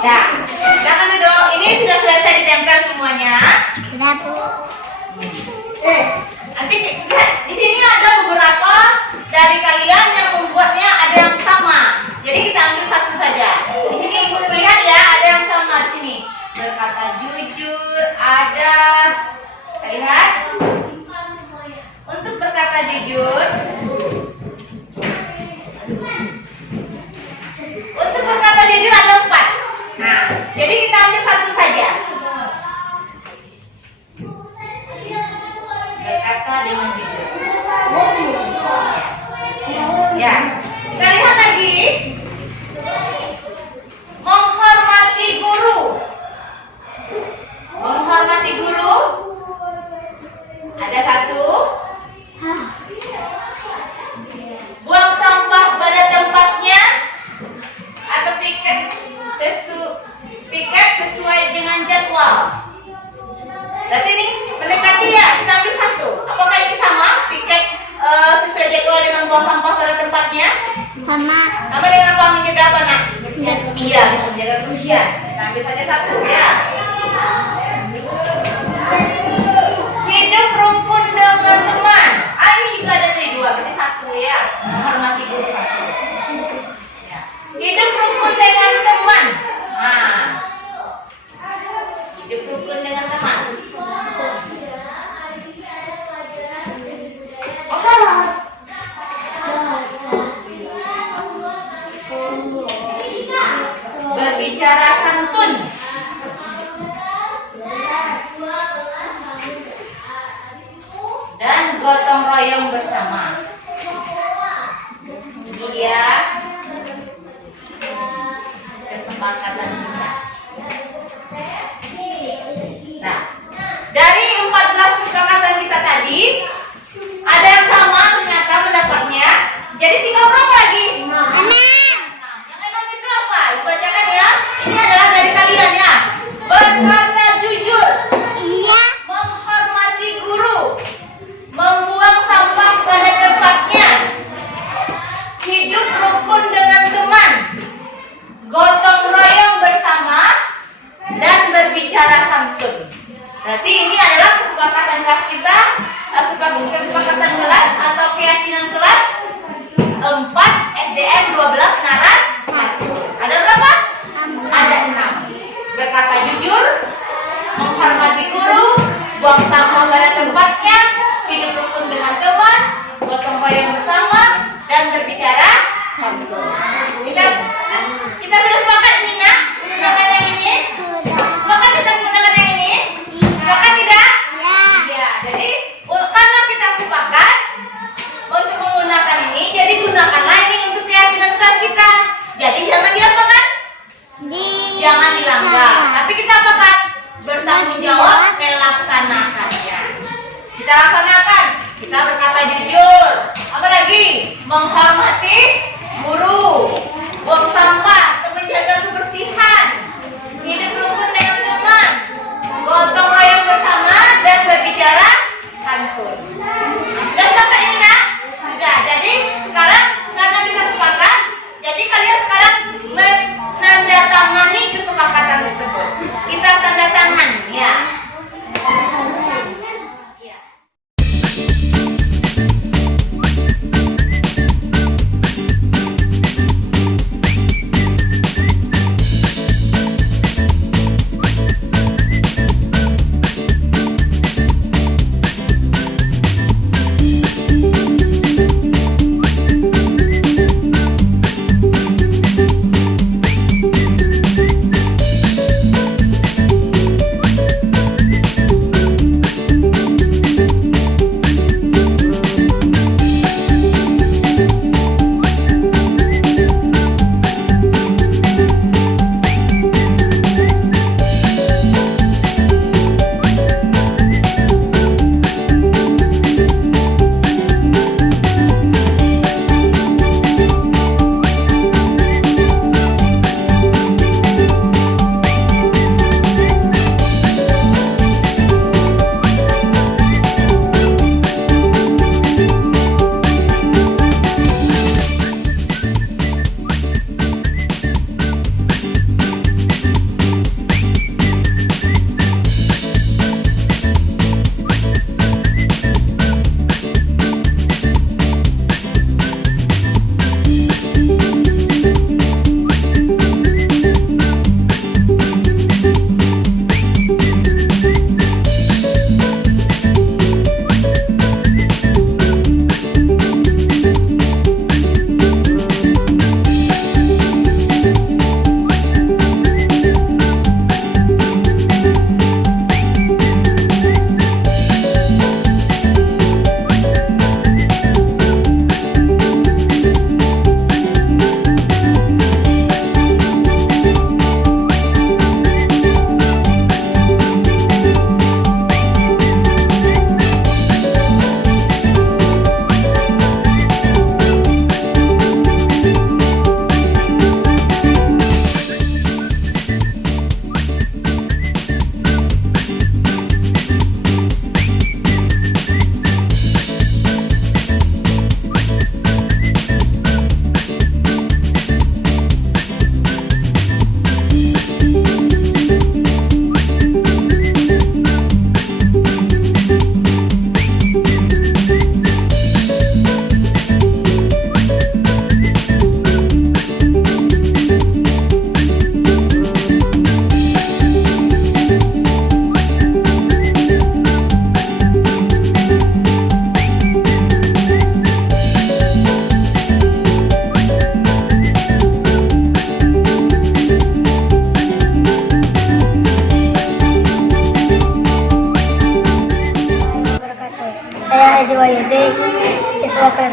Ya, silakan duduk. Ini sudah selesai ditempel semuanya. Nanti lihat di sini ada beberapa dari kalian yang membuatnya ada yang sama. Jadi kita ambil satu saja. Di sini ibu lihat ya, ada yang sama di sini. Berkata jujur, ada. Lihat. Untuk berkata jujur. Untuk berkata jujur ada 4. Nah, jadi kita ambil satu saja. Berkata dengan jujur. Ya, kita lihat lagi. Menghormati guru. Menghormati guru. Ada 1. Buang sampah pada tempatnya. Atau piket sesuai dengan jadwal. Berarti ini mendekati ya, kita ambil 1. Apakah ini sama? Piket sesuai jadwal dengan buang sampah pada tempatnya? Sama. Sama dengan apa menjaga apa nak? Iya, menjaga kebersihan. Kita ambil saja 1 ya. Hidup rukun dengan teman. Ini juga ada dari 2, berarti 1 ya. Menghormati guru 1. Ya. Hidup rukun dengan teman. Nah. Hidup rukun dengan teman. santun. Dan gotong royong bersama. Ini dia kesepakatan kita. Nah, dari 14 kesepakatan kita tadi, ada yang sama ternyata pendapatnya. Jadi tinggal berapa lagi? 6. Yang 6 itu apa? Bacakan ya. Ini adalah dari kalian ya. Berkata jujur. Iya. Menghormati guru. Membuang sampah pada tempatnya. Hidup rukun dengan teman. Gotong royong bersama dan berbicara santun. Berarti ini adalah kesepakatan kelas kita, kesepakatan kelas atau keyakinan kelas 4 SDM 12 Naras 1. Ada berapa? Ada 6. Berkata jujur, menghormati guru, buang sampah pada tempatnya, hidup rukun dengan teman, gotong royong bersama, dan berbicara santun. Kita sudah sepakat ini ya? Sepakat yang ini? Sepakat kita menggunakan yang ini? Sepakat tidak? Ya. Jadi karena kita sepakat untuk menggunakan ini, jadi gunakanlah ini untuk keyakinan kelas kita.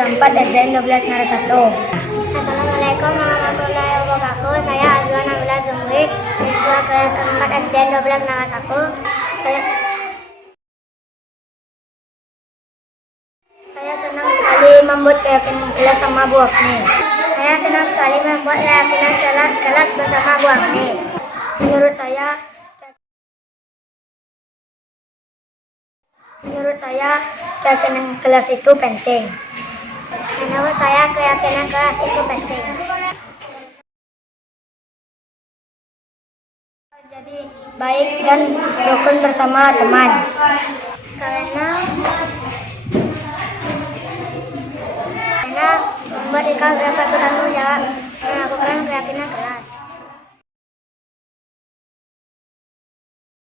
4 SDN 12 Narasatu. Assalamualaikum warahmatullahi wabarakatuh. Saya Azwan Nabila Zumri, siswa kelas 4 SDN 12 Narasatu. Saya senang sekali membuat keyakinan kelas sama Bu Afni. Saya senang sekali membuat keyakinan kelas bersama Bu Afni. Menurut saya keyakinan kelas itu penting. Menurut saya keyakinan kelas itu penting. Jadi baik dan rukun bersama teman. Karena membuat ikat dapat bertanggung jawab melakukan keyakinan kelas.